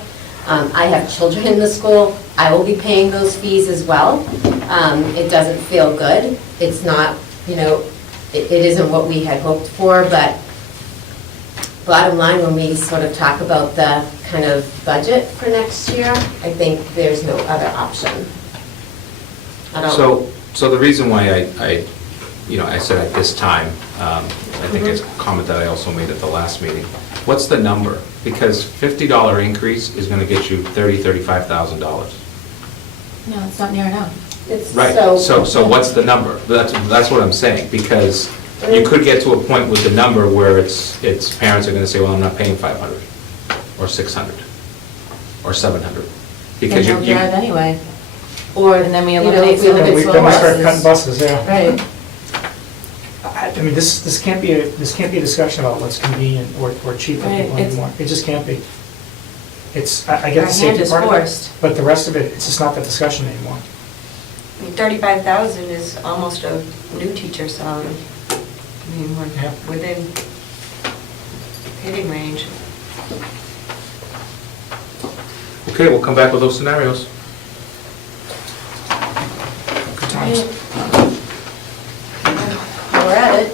I have children in the school. I will be paying those fees as well. It doesn't feel good. It's not, it isn't what we had hoped for, but bottom line, when we sort of talk about the kind of budget for next year, I think there's no other option. So the reason why I said at this time, I think it's a comment that I also made at the last meeting. What's the number? Because $50 increase is going to get you $35,000. No, it's not near enough. Right, so what's the number? That's what I'm saying, because you could get to a point with the number where it's parents are going to say, well, I'm not paying 500, or 600, or 700. Because Then you, they'll drive anyway. Or, And then we eliminate some of Then the we slow then we start buses. cutting buses, yeah. Right. I mean, this can't be a discussion about what's convenient or cheap for Right, people it's- anymore. It just can't be. I get Our the safety hand is part of forced. it, but the rest of it, it's just not the discussion anymore. 35,000 is almost a new teacher salary. I mean, Yeah. we're within hitting range. okay, we'll come back with those scenarios. Good times. While we're at it,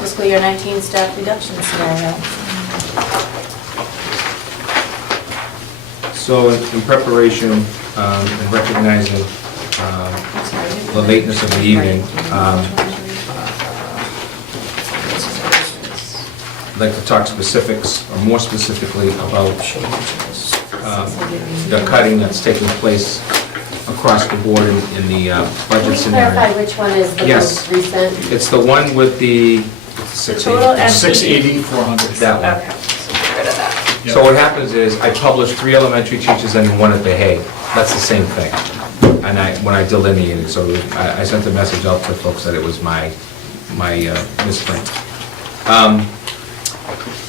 fiscal year 19 staff reduction scenario. So in preparation and recognizing the lateness of the evening, I'd like to talk specifics, or more specifically, about the cutting that's taking place across the board in the budget Can we scenario. clarify which one is the Yes. most recent? It's the one with the total 680. 680, 400. That one. Okay, so get rid of that. So what happens is, I publish 3 elementary teachers and 1 at the Hay. That's the same thing. And when I delineated, so I sent a message out to folks that it was my misprint.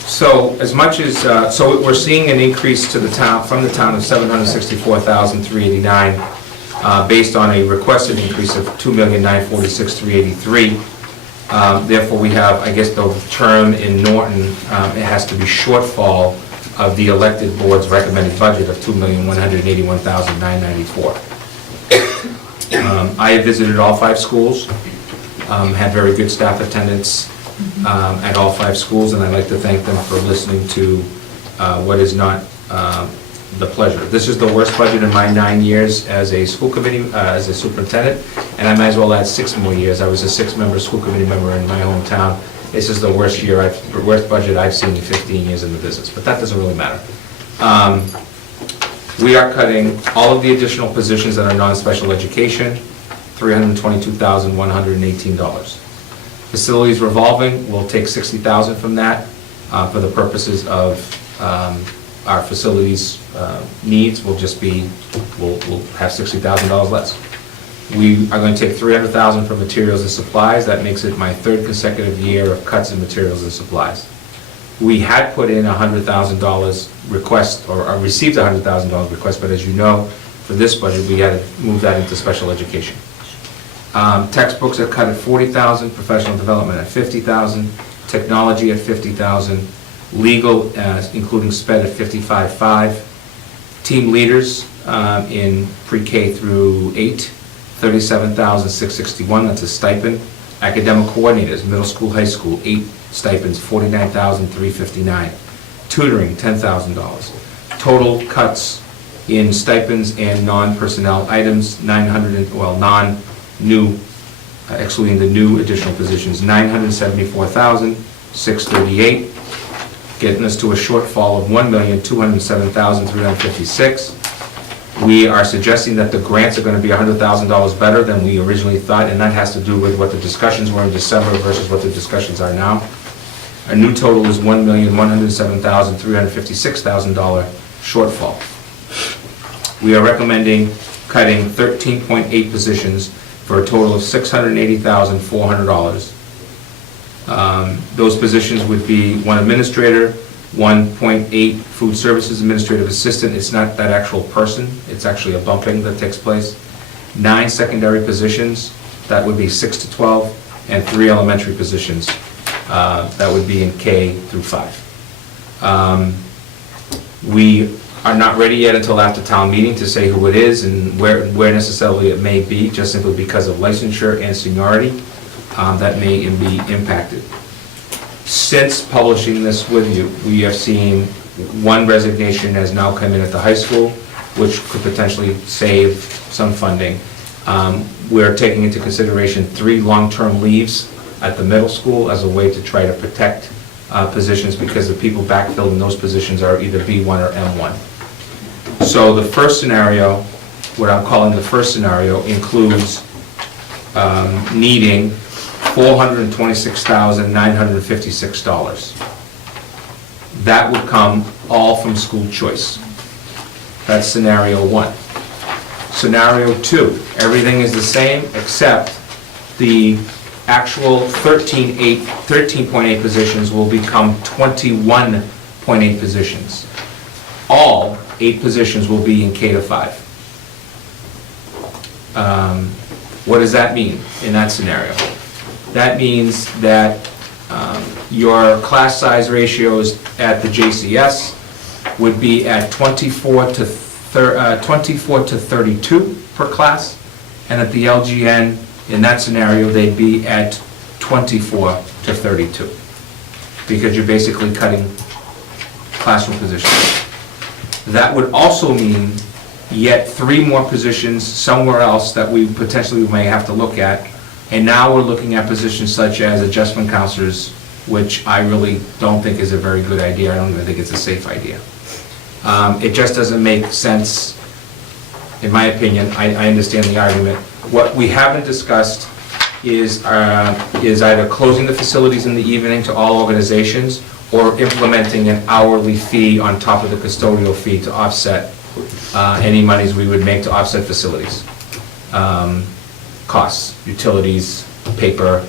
So as much as, so we're seeing an increase to the town, from the town of $764,389, based on a requested increase of $2,946,383. Therefore, we have, I guess, the term in Norton, it has to be shortfall of the elected board's recommended budget of $2,181,994. I have visited all 5 schools, had very good staff attendance at all 5 schools, and I'd like to thank them for listening to what is not the pleasure. This is the worst budget in my 9 years as a school committee, as a superintendent, and I might as well add 6 more years. I was a 6-member school committee member in my hometown. This is the worst budget I've seen in 15 years in the business, but that doesn't really matter. We are cutting all of the additional positions that are non-special education, $322,118. Facilities revolving, we'll take $60,000 from that for the purposes of our facilities needs. We'll have $60,000 less. We are going to take $300,000 from materials and supplies. That makes it my 3rd consecutive year of cuts in materials and supplies. We had put in $100,000 request, or received $100,000 request, but as you know, for this budget, we had to move that into special education. Textbooks are cut at $40,000, professional development at $50,000, technology at $50,000, legal, including SPED at $55,500, team leaders in pre-K through 8, $37,661, that's a stipend. Academic coordinators, middle school, high school, 8 stipends, $49,359. Tutoring, $10,000. Total cuts in stipends and non-personnel items, excluding the new additional positions, $974,638, getting us to a shortfall of $1,207,356. We are suggesting that the grants are going to be $100,000 better than we originally thought, and that has to do with what the discussions were in December versus what the discussions are now. Our new total is $1,107,356,000 shortfall. We are recommending cutting 13.8 positions for a total of $680,400. Those positions would be 1 administrator, 1.8 food services administrative assistant. It's not that actual person, it's actually a bumping that takes place. 9 secondary positions, that would be 6 to 12, and 3 elementary positions, that would be in K through 5. We are not ready yet until after town meeting to say who it is and where necessarily it may be, just simply because of licensure and seniority that may be impacted. Since publishing this with you, we have seen 1 resignation has now come in at the high school, which could potentially save some funding. We're taking into consideration 3 long-term leaves at the middle school as a way to try to protect positions, because the people backfilled in those positions are either B1 or M1. So the first scenario, what I'm calling the first scenario, includes needing $426,956. That would come all from school choice. That's scenario 1. Scenario 2, everything is the same except the actual 13.8 positions will become 21.8 positions. All 8 positions will be in K to 5. What does that mean in that scenario? That means that your class size ratios at the JCS would be at 24 to 32 per class, and at the LGN, in that scenario, they'd be at 24 to 32, because you're basically cutting classroom positions. That would also mean yet 3 more positions somewhere else that we potentially may have to look at. And now we're looking at positions such as adjustment counselors, which I really don't think is a very good idea. I don't even think it's a safe idea. It just doesn't make sense, in my opinion. I understand the argument. What we haven't discussed is either closing the facilities in the evening to all organizations or implementing an hourly fee on top of the custodial fee to offset any monies we would make to offset facilities costs, utilities, paper,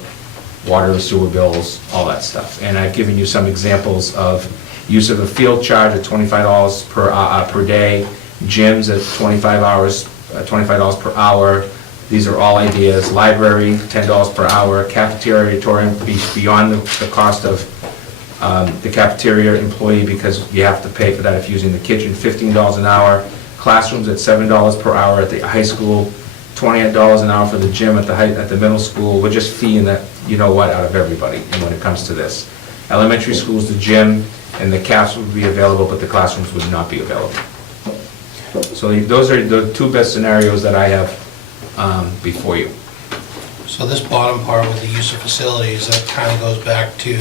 water and sewer bills, all that stuff. And I've given you some examples of use of a field charge at $25 per day, gyms at $25 per hour. These are all ideas. Library, $10 per hour. Cafeteria, beyond the cost of the cafeteria employee, because you have to pay for that if you're using the kitchen, $15 an hour. Classrooms at $7 per hour at the high school, $28 an hour for the gym at the middle school. We're just feeing that, you know what, out of everybody when it comes to this. Elementary schools, the gym and the CAFs would be available, but the classrooms would not be available. So those are the two best scenarios that I have before you. So this bottom part with the use of facilities, that kind of goes back to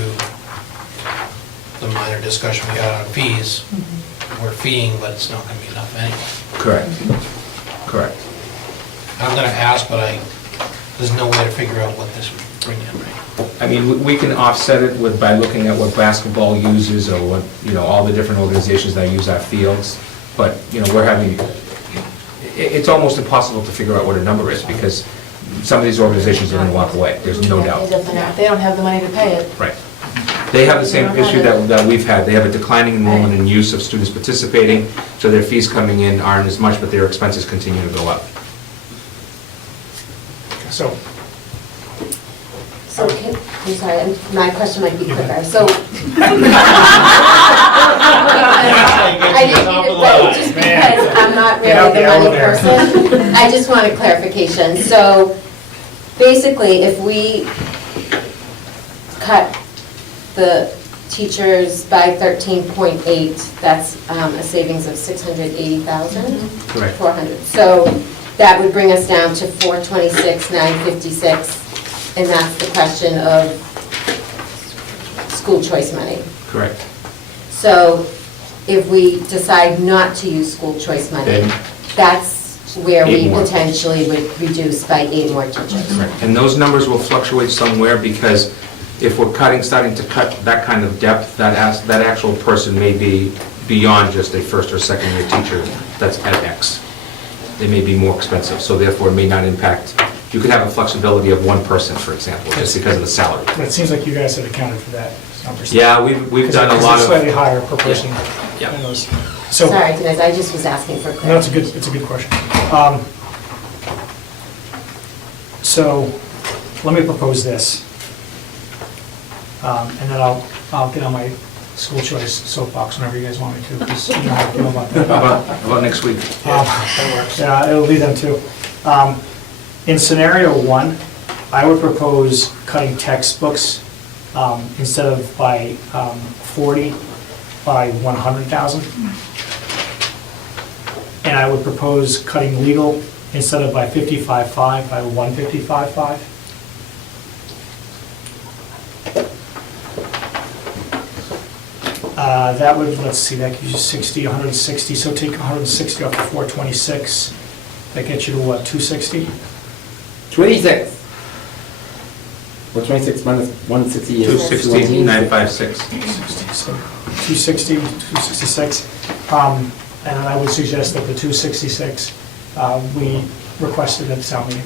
the minor discussion we had on fees. We're feeing, but it's not gonna be enough anyway. Correct. Correct. I'm gonna ask, but there's no way to figure out what this would bring in, right? I mean, we can offset it by looking at what basketball uses or what, all the different organizations that use our fields. But, it's almost impossible to figure out what a number is because some of these organizations are going to walk away. There's no doubt. They don't have the money to pay it. Right. They have the same issue that we've had. They have a declining enrollment in use of students participating, so their fees coming in aren't as much, but their expenses continue to go up. So, So, I'm sorry, my question might be quicker. So, I didn't mean to say, just because I'm not really the money person, I just wanted clarification. So, basically, if we cut the teachers by 13.8, that's a savings of 680,000? Correct. 400. So, that would bring us down to 426,956. And that's the question of school choice money. Correct. So if we decide not to use school choice money, Then that's where 8 we more. potentially would reduce by 8 more teachers. Correct. And those numbers will fluctuate somewhere because if we're starting to cut that kind of depth, that actual person may be beyond just a first or second year teacher that's at X. They may be more expensive, so therefore it may not impact. You could have a flexibility of one person, for example, just because of the salary. but it seems like you guys have accounted for that number. Yeah, we've done a lot It's of. slightly higher per person. Yeah. than those. So, Sorry, Denise, I just was asking for no, it's clarification. a good question. So, let me propose this. And then I'll get on my school choice soapbox whenever you guys want me to, because you know how I feel about that. How about next week? That works. Yeah, it'll be them too. In scenario 1, I would propose cutting textbooks instead of by 40, by 100,000. And I would propose cutting legal instead of by 55.5, by 155.5. That would, let's see, that gives you 60, 160, so take 160 off the 426. That gets you to what, 260? 26. Or 26 minus 160 is 260, 956. 260, 266. And I would suggest that the 266, we requested at the town meeting.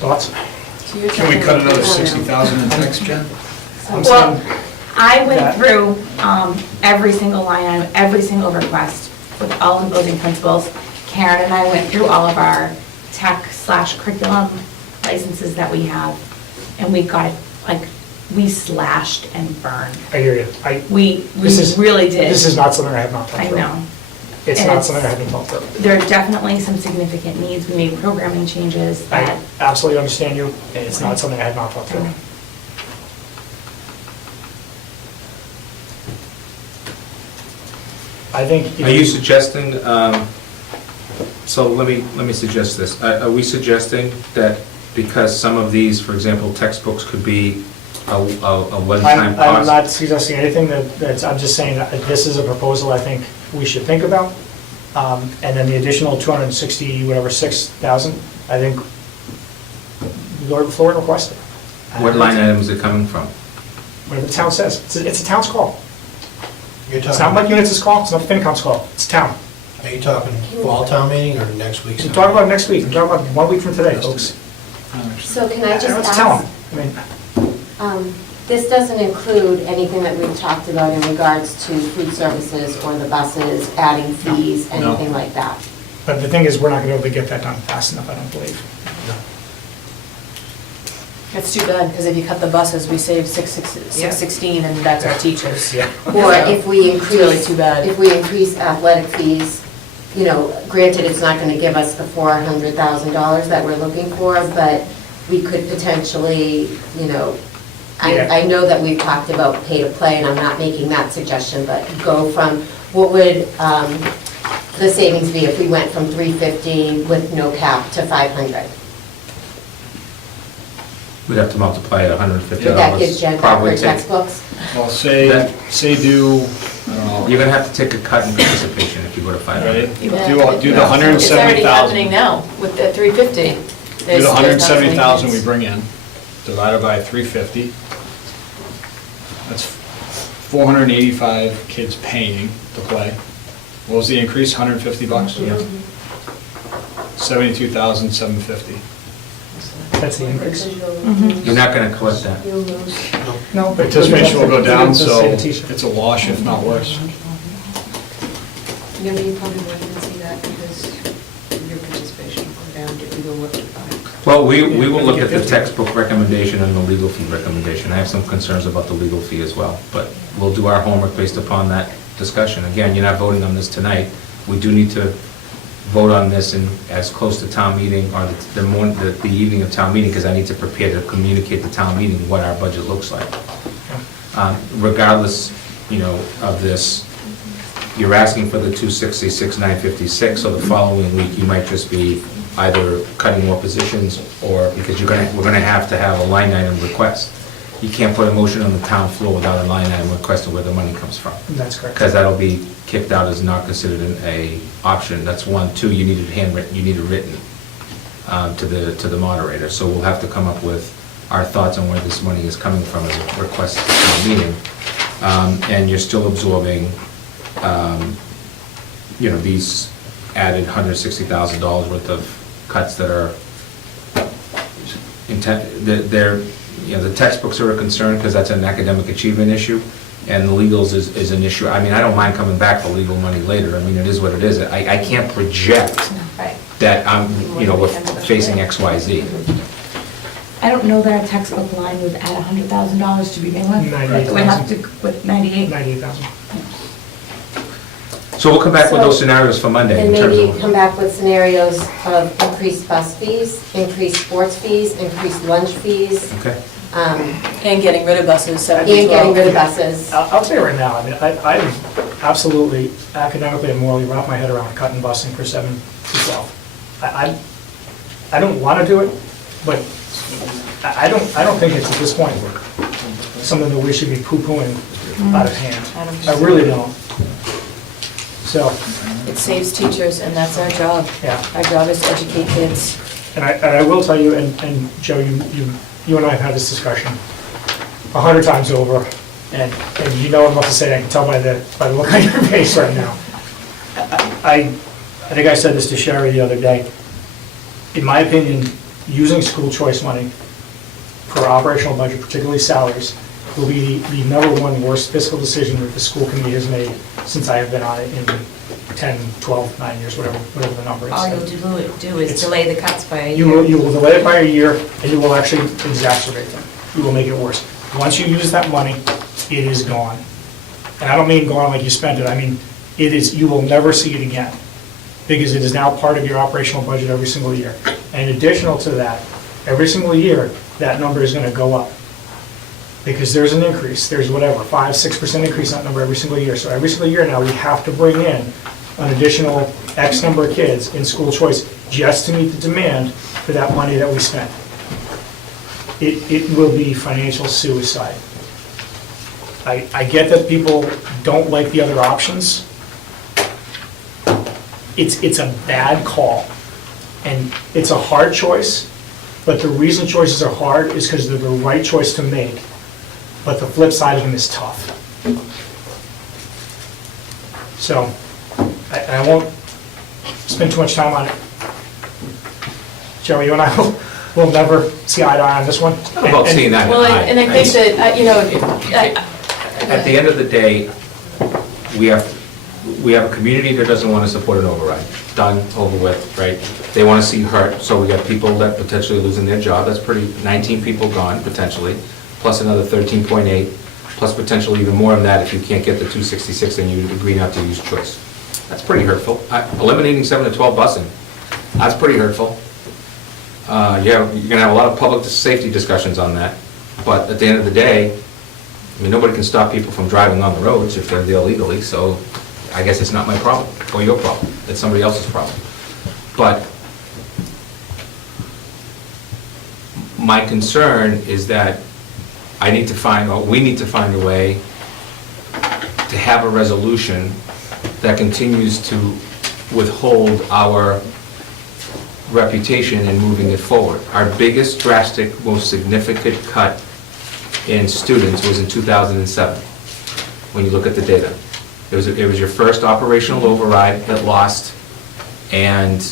Thoughts? Can we cut another 60,000 in text, Jen? I'm Well, saying I went that- through every single line item, every single request with all the building principals. Karen and I went through all of our tech/curriculum licenses that we have, and we got, we slashed and burned. I hear you. We This is- really did. This is not something I have not thought I through. know. It's And not it's- something I haven't thought through. There are definitely some significant needs. We made programming changes I that, absolutely understand you, and it's not something I have not thought through. I think. if Are you suggesting, so let me suggest this. Are we suggesting that because some of these, for example, textbooks could be a one-time I'm cost? not suggesting anything I'm just saying that this is a proposal I think we should think about. And then the additional 260, whatever, 6,000, I think You go to the floor and request it. What line item is it coming from? Whatever the town says. It's a town's call. You're It's not talking, Mike Unitz's call, it's not FinCom's call, it's town. are you talking fall town meeting or next week's? I'm talking about next week, I'm talking about 1 week from today, folks. So can I just Let's tell ask, them. I mean, this doesn't include anything that we've talked about in regards to food services or the buses, adding fees, No. anything like that? but the thing is, we're not gonna be able to get that done fast enough, I don't believe. It's too bad, because if you cut the buses, we save 616, and that's our teachers. Yeah. Or if we It's really increase, too bad. if we increase athletic fees, you know, granted, it's not gonna give us the $400,000 that we're looking for, but we could potentially, you know, Yeah. I know that we've talked about pay to play, and I'm not making that suggestion, but go from, what would the savings be if we went from 350 with no cap to 500? We'd have to multiply it $150. That gives Jen back Probably her take- textbooks? Well, say do, I don't know, You're gonna have to take a cut in participation if you go to 500. right? Yeah. Do the It's already 170,000. happening now with the 350. Do the 170,000 we bring in, divided by 350. That's 485 kids paying to play. What was the increase, 150 bucks? Yeah. 72,750. That's the increase. You're not gonna collect that. No. Participation will go down, It's the so same teacher. it's a wash, if not worse. No, you probably won't even see that because your participation will go down if you go up to 5. Well, we will look at the textbook recommendation and the legal fee recommendation. I have some concerns about the legal fee as well, but we'll do our homework based upon that discussion. Again, you're not voting on this tonight. We do need to vote on this in as close to town meeting or the evening of town meeting, because I need to prepare to communicate to town meeting what our budget looks like. Regardless, you know, of this, you're asking for the 266, 956, so the following week, you might just be either cutting more positions, or, because we're gonna have to have a line item request. You can't put a motion on the town floor without a line item request of where the money comes from, That's correct. because that'll be kicked out as not considered a option. That's one. Two, you need it handwritten, you need it written to the moderator. So we'll have to come up with our thoughts on where this money is coming from as a request at the town meeting. And you're still absorbing, you know, these added $160,000 worth of cuts that are they're, you know, the textbooks are a concern because that's an academic achievement issue, and the legals is an issue. I mean, I don't mind coming back for legal money later. I mean, it is what it is. I can't project Right. that I'm, you know, we're facing X, Y, Z. I don't know that our textbook line would add $100,000 to begin with. 98,000. We have to, with 98. 98,000. So we'll come back with those scenarios for Monday And in terms maybe of. come back with scenarios of increased bus fees, increased sports fees, increased lunch fees, Okay. And getting rid of buses, 7 and to getting 12. rid of buses. I'll tell you right now, I mean, I absolutely academically and morally wrap my head around cutting busing for 7 to 12. I don't want to do it, but I don't think it's at this point something that we should be poo-pooing out of hand. I really don't. So, It saves teachers, and that's our job. yeah. Our job is to educate kids. And I will tell you, and Joe, you and I have had this discussion 100 times over, and you know what I'm about to say, I can tell by the look on your face right now. I think I said this to Sherry the other day. In my opinion, using school choice money for operational budget, particularly salaries, will be the number one worst fiscal decision that the school committee has made since I have been on it in 10, 12, 9 years, whatever the number is. All you'll do is It's- delay the cuts by a You year. will delay it by a year, and you will actually exacerbate them. You will make it worse. Once you use that money, it is gone. And I don't mean gone like you spent it, I mean, it is, you will never see it again, because it is now part of your operational budget every single year. And additional to that, every single year, that number is gonna go up. Because there's an increase, there's whatever, 5, 6% increase in that number every single year. So every single year now, we have to bring in an additional X number of kids in school choice just to meet the demand for that money that we spent. It will be financial suicide. I get that people don't like the other options. It's a bad call, and it's a hard choice, but the reason choices are hard is because they're the right choice to make, but the flip side of them is tough. So, I won't spend too much time on it. Joey, you and I will never see eye to eye on this one. Not about seeing that. Well, and I think that, At the end of the day, we have a community that doesn't want to support an override. Done, over with, right? They want to see hurt, so we got people that potentially losing their job. That's pretty, 19 people gone potentially, plus another 13.8, plus potentially even more than that if you can't get the 266 and you agree not to use choice. That's pretty hurtful. Eliminating 7 to 12 busing, that's pretty hurtful. You're gonna have a lot of public safety discussions on that, but at the end of the day, I mean, nobody can stop people from driving on the roads if they're there illegally, so I guess it's not my problem, or your problem, it's somebody else's problem. But my concern is that I need to find, or we need to find a way to have a resolution that continues to withhold our reputation in moving it forward. Our biggest drastic, most significant cut in students was in 2007, when you look at the data. It was your first operational override that lost, and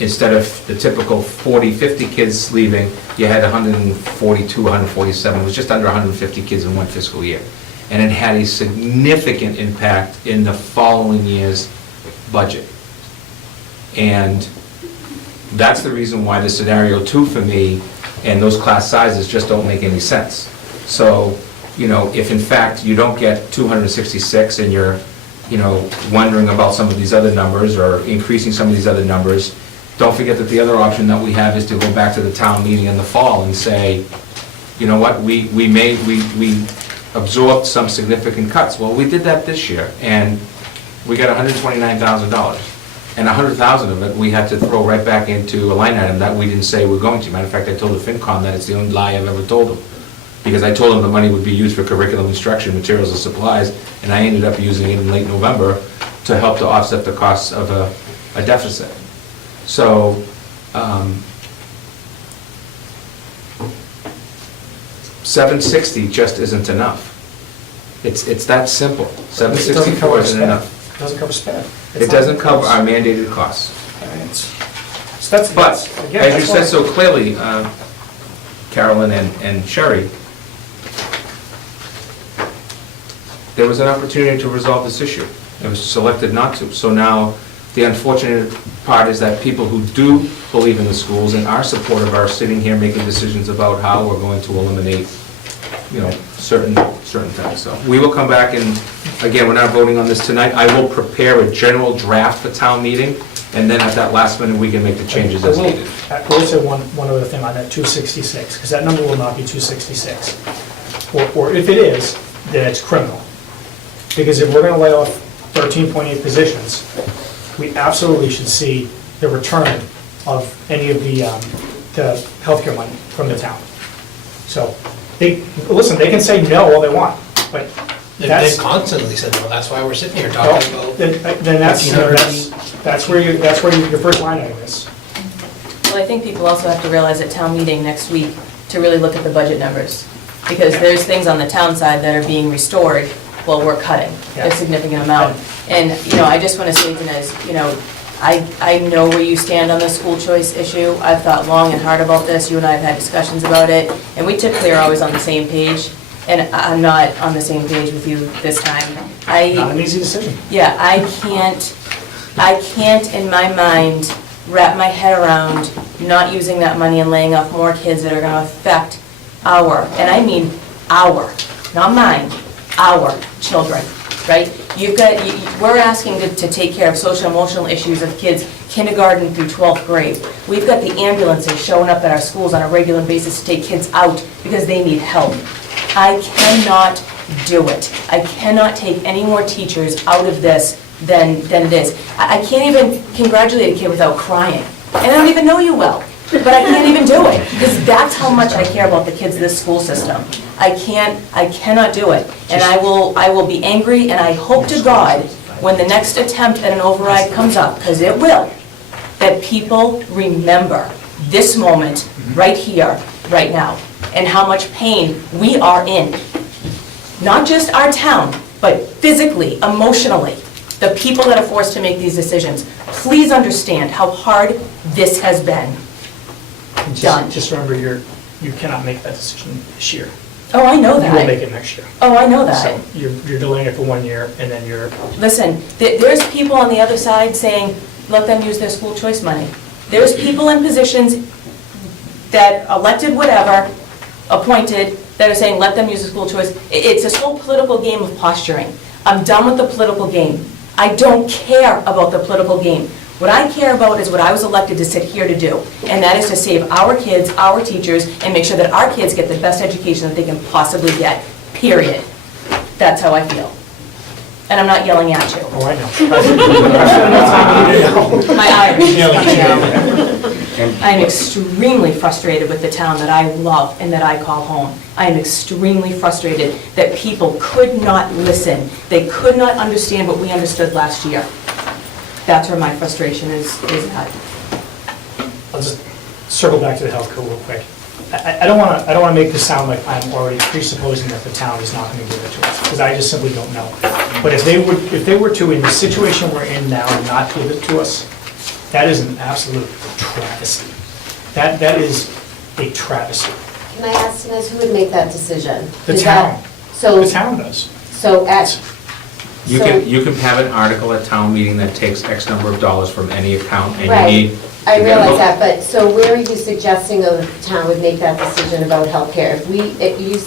instead of the typical 40, 50 kids leaving, you had 142, 147. It was just under 150 kids in one fiscal year. And it had a significant impact in the following year's budget. And that's the reason why the scenario 2 for me and those class sizes just don't make any sense. So, you know, if in fact you don't get 266 and you're, you know, wondering about some of these other numbers or increasing some of these other numbers, don't forget that the other option that we have is to go back to the town meeting in the fall and say, you know what, we absorbed some significant cuts. Well, we did that this year, and we got $129,000. And $100,000 of it, we had to throw right back into a line item that we didn't say we're going to. Matter of fact, I told the FinCom that it's the only lie I've ever told them. Because I told them the money would be used for curriculum instruction, materials and supplies, and I ended up using it in late November to help to offset the costs of a deficit. So, $760 just isn't enough. It's that simple. $764 isn't enough. It doesn't cover sped. It doesn't cover our mandated costs. But, again, as you said so clearly, Carolyn and Sherry, there was an opportunity to resolve this issue. It was selected not to. So now, the unfortunate part is that people who do believe in the schools and are supportive are sitting here making decisions about how we're going to eliminate, you know, certain things. So we will come back and, again, we're not voting on this tonight. I will prepare a general draft for town meeting, and then at that last minute, we can make the changes as needed. I will say one other thing on that 266, because that number will not be 266. Or if it is, then it's criminal. Because if we're going to lay off 13.8 positions, we absolutely should see the return of any of the healthcare money from the town. So, they can say no all they want, but They've constantly said, no, that's why we're sitting here talking about. Then that's where your first line item is. Well, I think people also have to realize at town meeting next week to really look at the budget numbers. Because there's things on the town side that are being restored while we're cutting a significant amount. And, you know, I just want to say, Dinesh, you know, I know where you stand on the school choice issue. I've thought long and hard about this. You and I have had discussions about it. And we typically are always on the same page. And I'm not on the same page with you this time. Not an easy decision. Yeah, I can't in my mind wrap my head around not using that money and laying off more kids that are gonna affect our, and I mean our, not mine, our children, right? We're asking to take care of social emotional issues of kids kindergarten through 12th grade. We've got the ambulances showing up at our schools on a regular basis to take kids out because they need help. I cannot do it. I cannot take any more teachers out of this than it is. I can't even congratulate a kid without crying. And I don't even know you well, but I can't even do it, because that's how much I care about the kids of this school system. I cannot do it. And I will be angry, and I hope to God, when the next attempt at an override comes up, because it will, that people remember this moment, right here, right now, and how much pain we are in. Not just our town, but physically, emotionally, the people that are forced to make these decisions. Please understand how hard this has been. And Done. Just remember, you cannot make that decision this year. Oh, I know that. You will make it next year. Oh, I know that. So you're delaying it for 1 year, and then you're, Listen, there's people on the other side saying, let them use their school choice money. There's people in positions that elected whatever, appointed, that are saying, let them use the school choice. It's a whole political game of posturing. I'm done with the political game. I don't care about the political game. What I care about is what I was elected to sit here to do, and that is to save our kids, our teachers, and make sure that our kids get the best education that they can possibly get, period. That's how I feel. And I'm not yelling at you. oh, I know. I spent enough time with you to know. My Irish. Yeah, I am extremely frustrated with the town that I love and that I call home. I am extremely frustrated that people could not listen. They could not understand what we understood last year. That's where my frustration is at. I'll just circle back to the health code real quick. I don't want to make this sound like I'm already presupposing that the town is not going to give it to us, because I just simply don't know. But if they were to, in the situation we're in now, not give it to us, that is an absolute travesty. That is a travesty. Can I ask Inez, who would make that decision? The Is that- town. So, The town does. so at, You so- can have an article at town meeting that takes X number of dollars from any account, and Right. you need. I to get a realize vote. that, but so where are you suggesting though that the town would make that decision about healthcare? You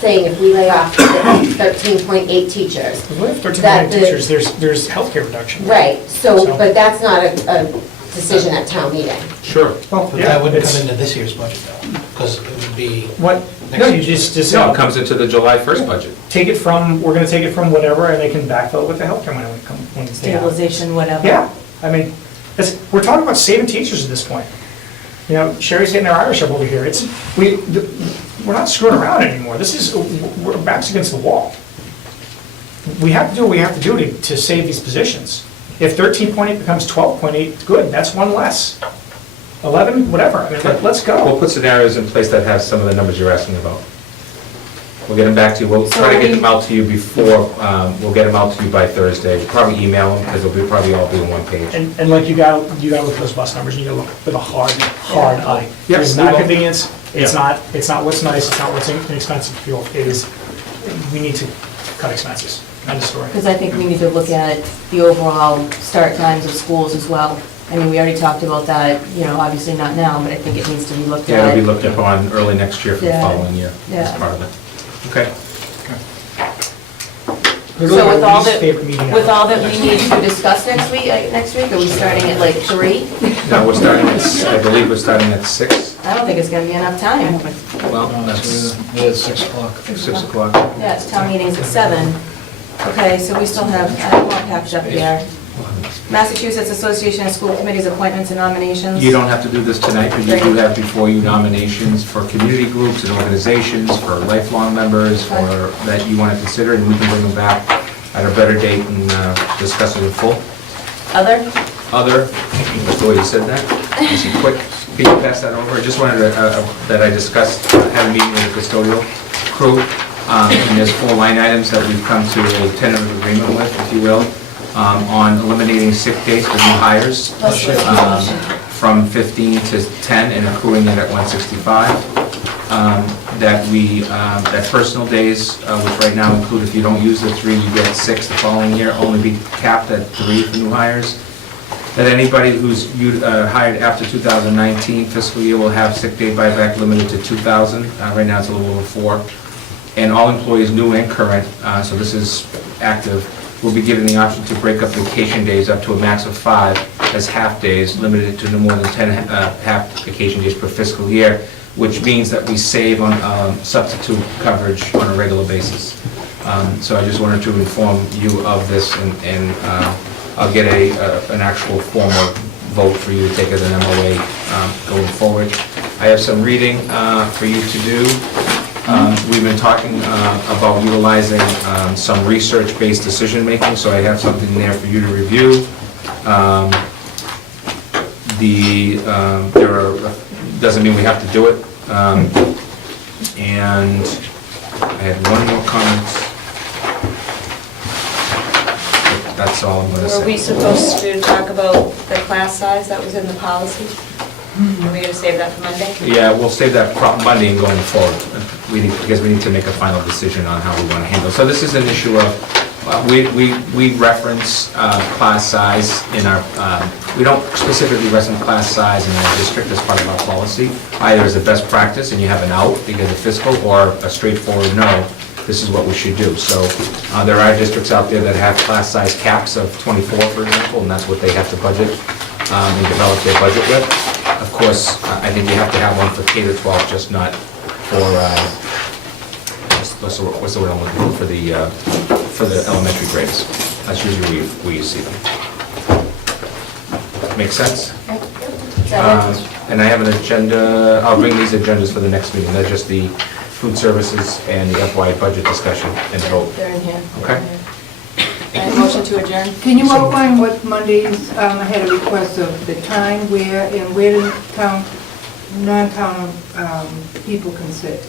saying if we lay off 13.8 teachers? If we have 13 that the- teachers, there's healthcare reduction. Right, So- but that's not a decision at town meeting. Sure. Well, But yeah, that wouldn't it's- come into this year's budget though, because it would be, What? No, you just No, it comes into the July 1st budget. take it from, we're gonna take it from whatever, and they can backfill it with the healthcare money when it's there. Stabilization, whatever. Yeah, I mean, we're talking about saving teachers at this point. You know, Sherry's getting her Irish up over here. We're not screwing around anymore. We're backs against the wall. We have to do what we have to do to save these positions. If 13.8 becomes 12.8, good, that's one less. 11, whatever, I mean, let's We'll go. put scenarios in place that have some of the numbers you're asking about. We'll get them back to you. We'll try to get them out to you before, we'll get them out to you by Thursday. We'll probably email them, because they'll probably all be in one page. And like you gotta look at those bus numbers, and you gotta look with a hard eye. Yes, It's we not will. convenience, it's Yeah. not what's nice, it's not what's inexpensive fuel. It is, we need to cut expenses, end of story. Because I think we need to look at the overall start times of schools as well. I mean, we already talked about that, obviously not now, but I think it needs to be looked at. Yeah, it'll be looked upon early next year for the Yeah. following year as Yeah. part of it. Okay. Literally So with my all least that, favorite meeting with ever. all that we need to discuss next week, are we starting at like 3? Now, we're starting at, I believe we're starting at 6. I don't think it's gonna be enough time. Well, No, that's it's 6 o'clock. 6 o'clock. Yeah, it's town meeting's at 7. Okay, so we still have, I have more packed up here. Massachusetts Association of School Committees appointments and nominations. You don't have to do this tonight, but you do have before you nominations for community groups and organizations, for lifelong members, or that you want to consider, and we can bring them back at a better date and discuss it in full. Other? Other, that's the way you said that. Just a quick, can you pass that over? I just wanted to, that I discussed, had a meeting with the custodial crew, and there's 4 line items that we've come to a tentative agreement with, if you will, on eliminating sick days for new hires from 15 to 10 and accruing it at 165. That personal days, which right now include, if you don't use the 3, you get 6 the following year, only be capped at 3 for new hires. That anybody who's hired after 2019 fiscal year will have sick day buyback limited to 2,000. Right now, it's a little over 4. And all employees, new and current, so this is active, will be given the option to break up vacation days up to a max of 5 as half-days, limited to no more than 10 half vacation days per fiscal year, which means that we save on substitute coverage on a regular basis. So I just wanted to inform you of this, and I'll get an actual formal vote for you to take as an MOA going forward. I have some reading for you to do. We've been talking about utilizing some research-based decision-making, so I have something there for you to review. There are doesn't mean we have to do it. And I had one more comment. That's all I'm gonna Were we say. supposed to talk about the class size that was in the policy? Are we gonna save that for Monday? Yeah, we'll save that for Monday and going forward, because we need to make a final decision on how we want to handle it. So this is an issue of, we reference class size in our, we don't specifically reference class size in our district as part of our policy. Either as a best practice and you have an out because of fiscal, or a straightforward no, this is what we should do. So there are districts out there that have class size caps of 24, for example, and that's what they have to budget and develop their budget with. Of course, I think you have to have one for K to 12, just not for, what's the word I'm looking for the elementary grades. That's usually where you see them. Make sense? Is that it? And I have an agenda, I'll bring these agendas for the next meeting. They're just the food services and the FY budget discussion and vote. They're in here. Okay. Motion to adjourn? Can you outline what Mondays, I had a request of the time, where, and where the non-town people can sit?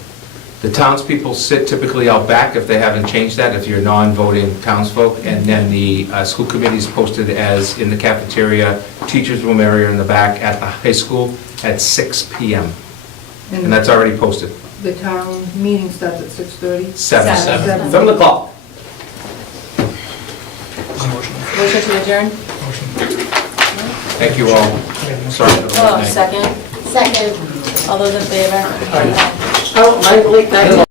The townspeople sit typically out back if they haven't changed that, if you're non-voting townsfolk, and then the school committee is posted as in the cafeteria, teacher's room area in the back at the high school at 6 p.m. And that's already posted. The town meeting starts at 6:30? 7. 7 o'clock. Motion to adjourn? Thank you all. Sorry for the late Oh, night. second. Second. All those in favor? Oh, my late night.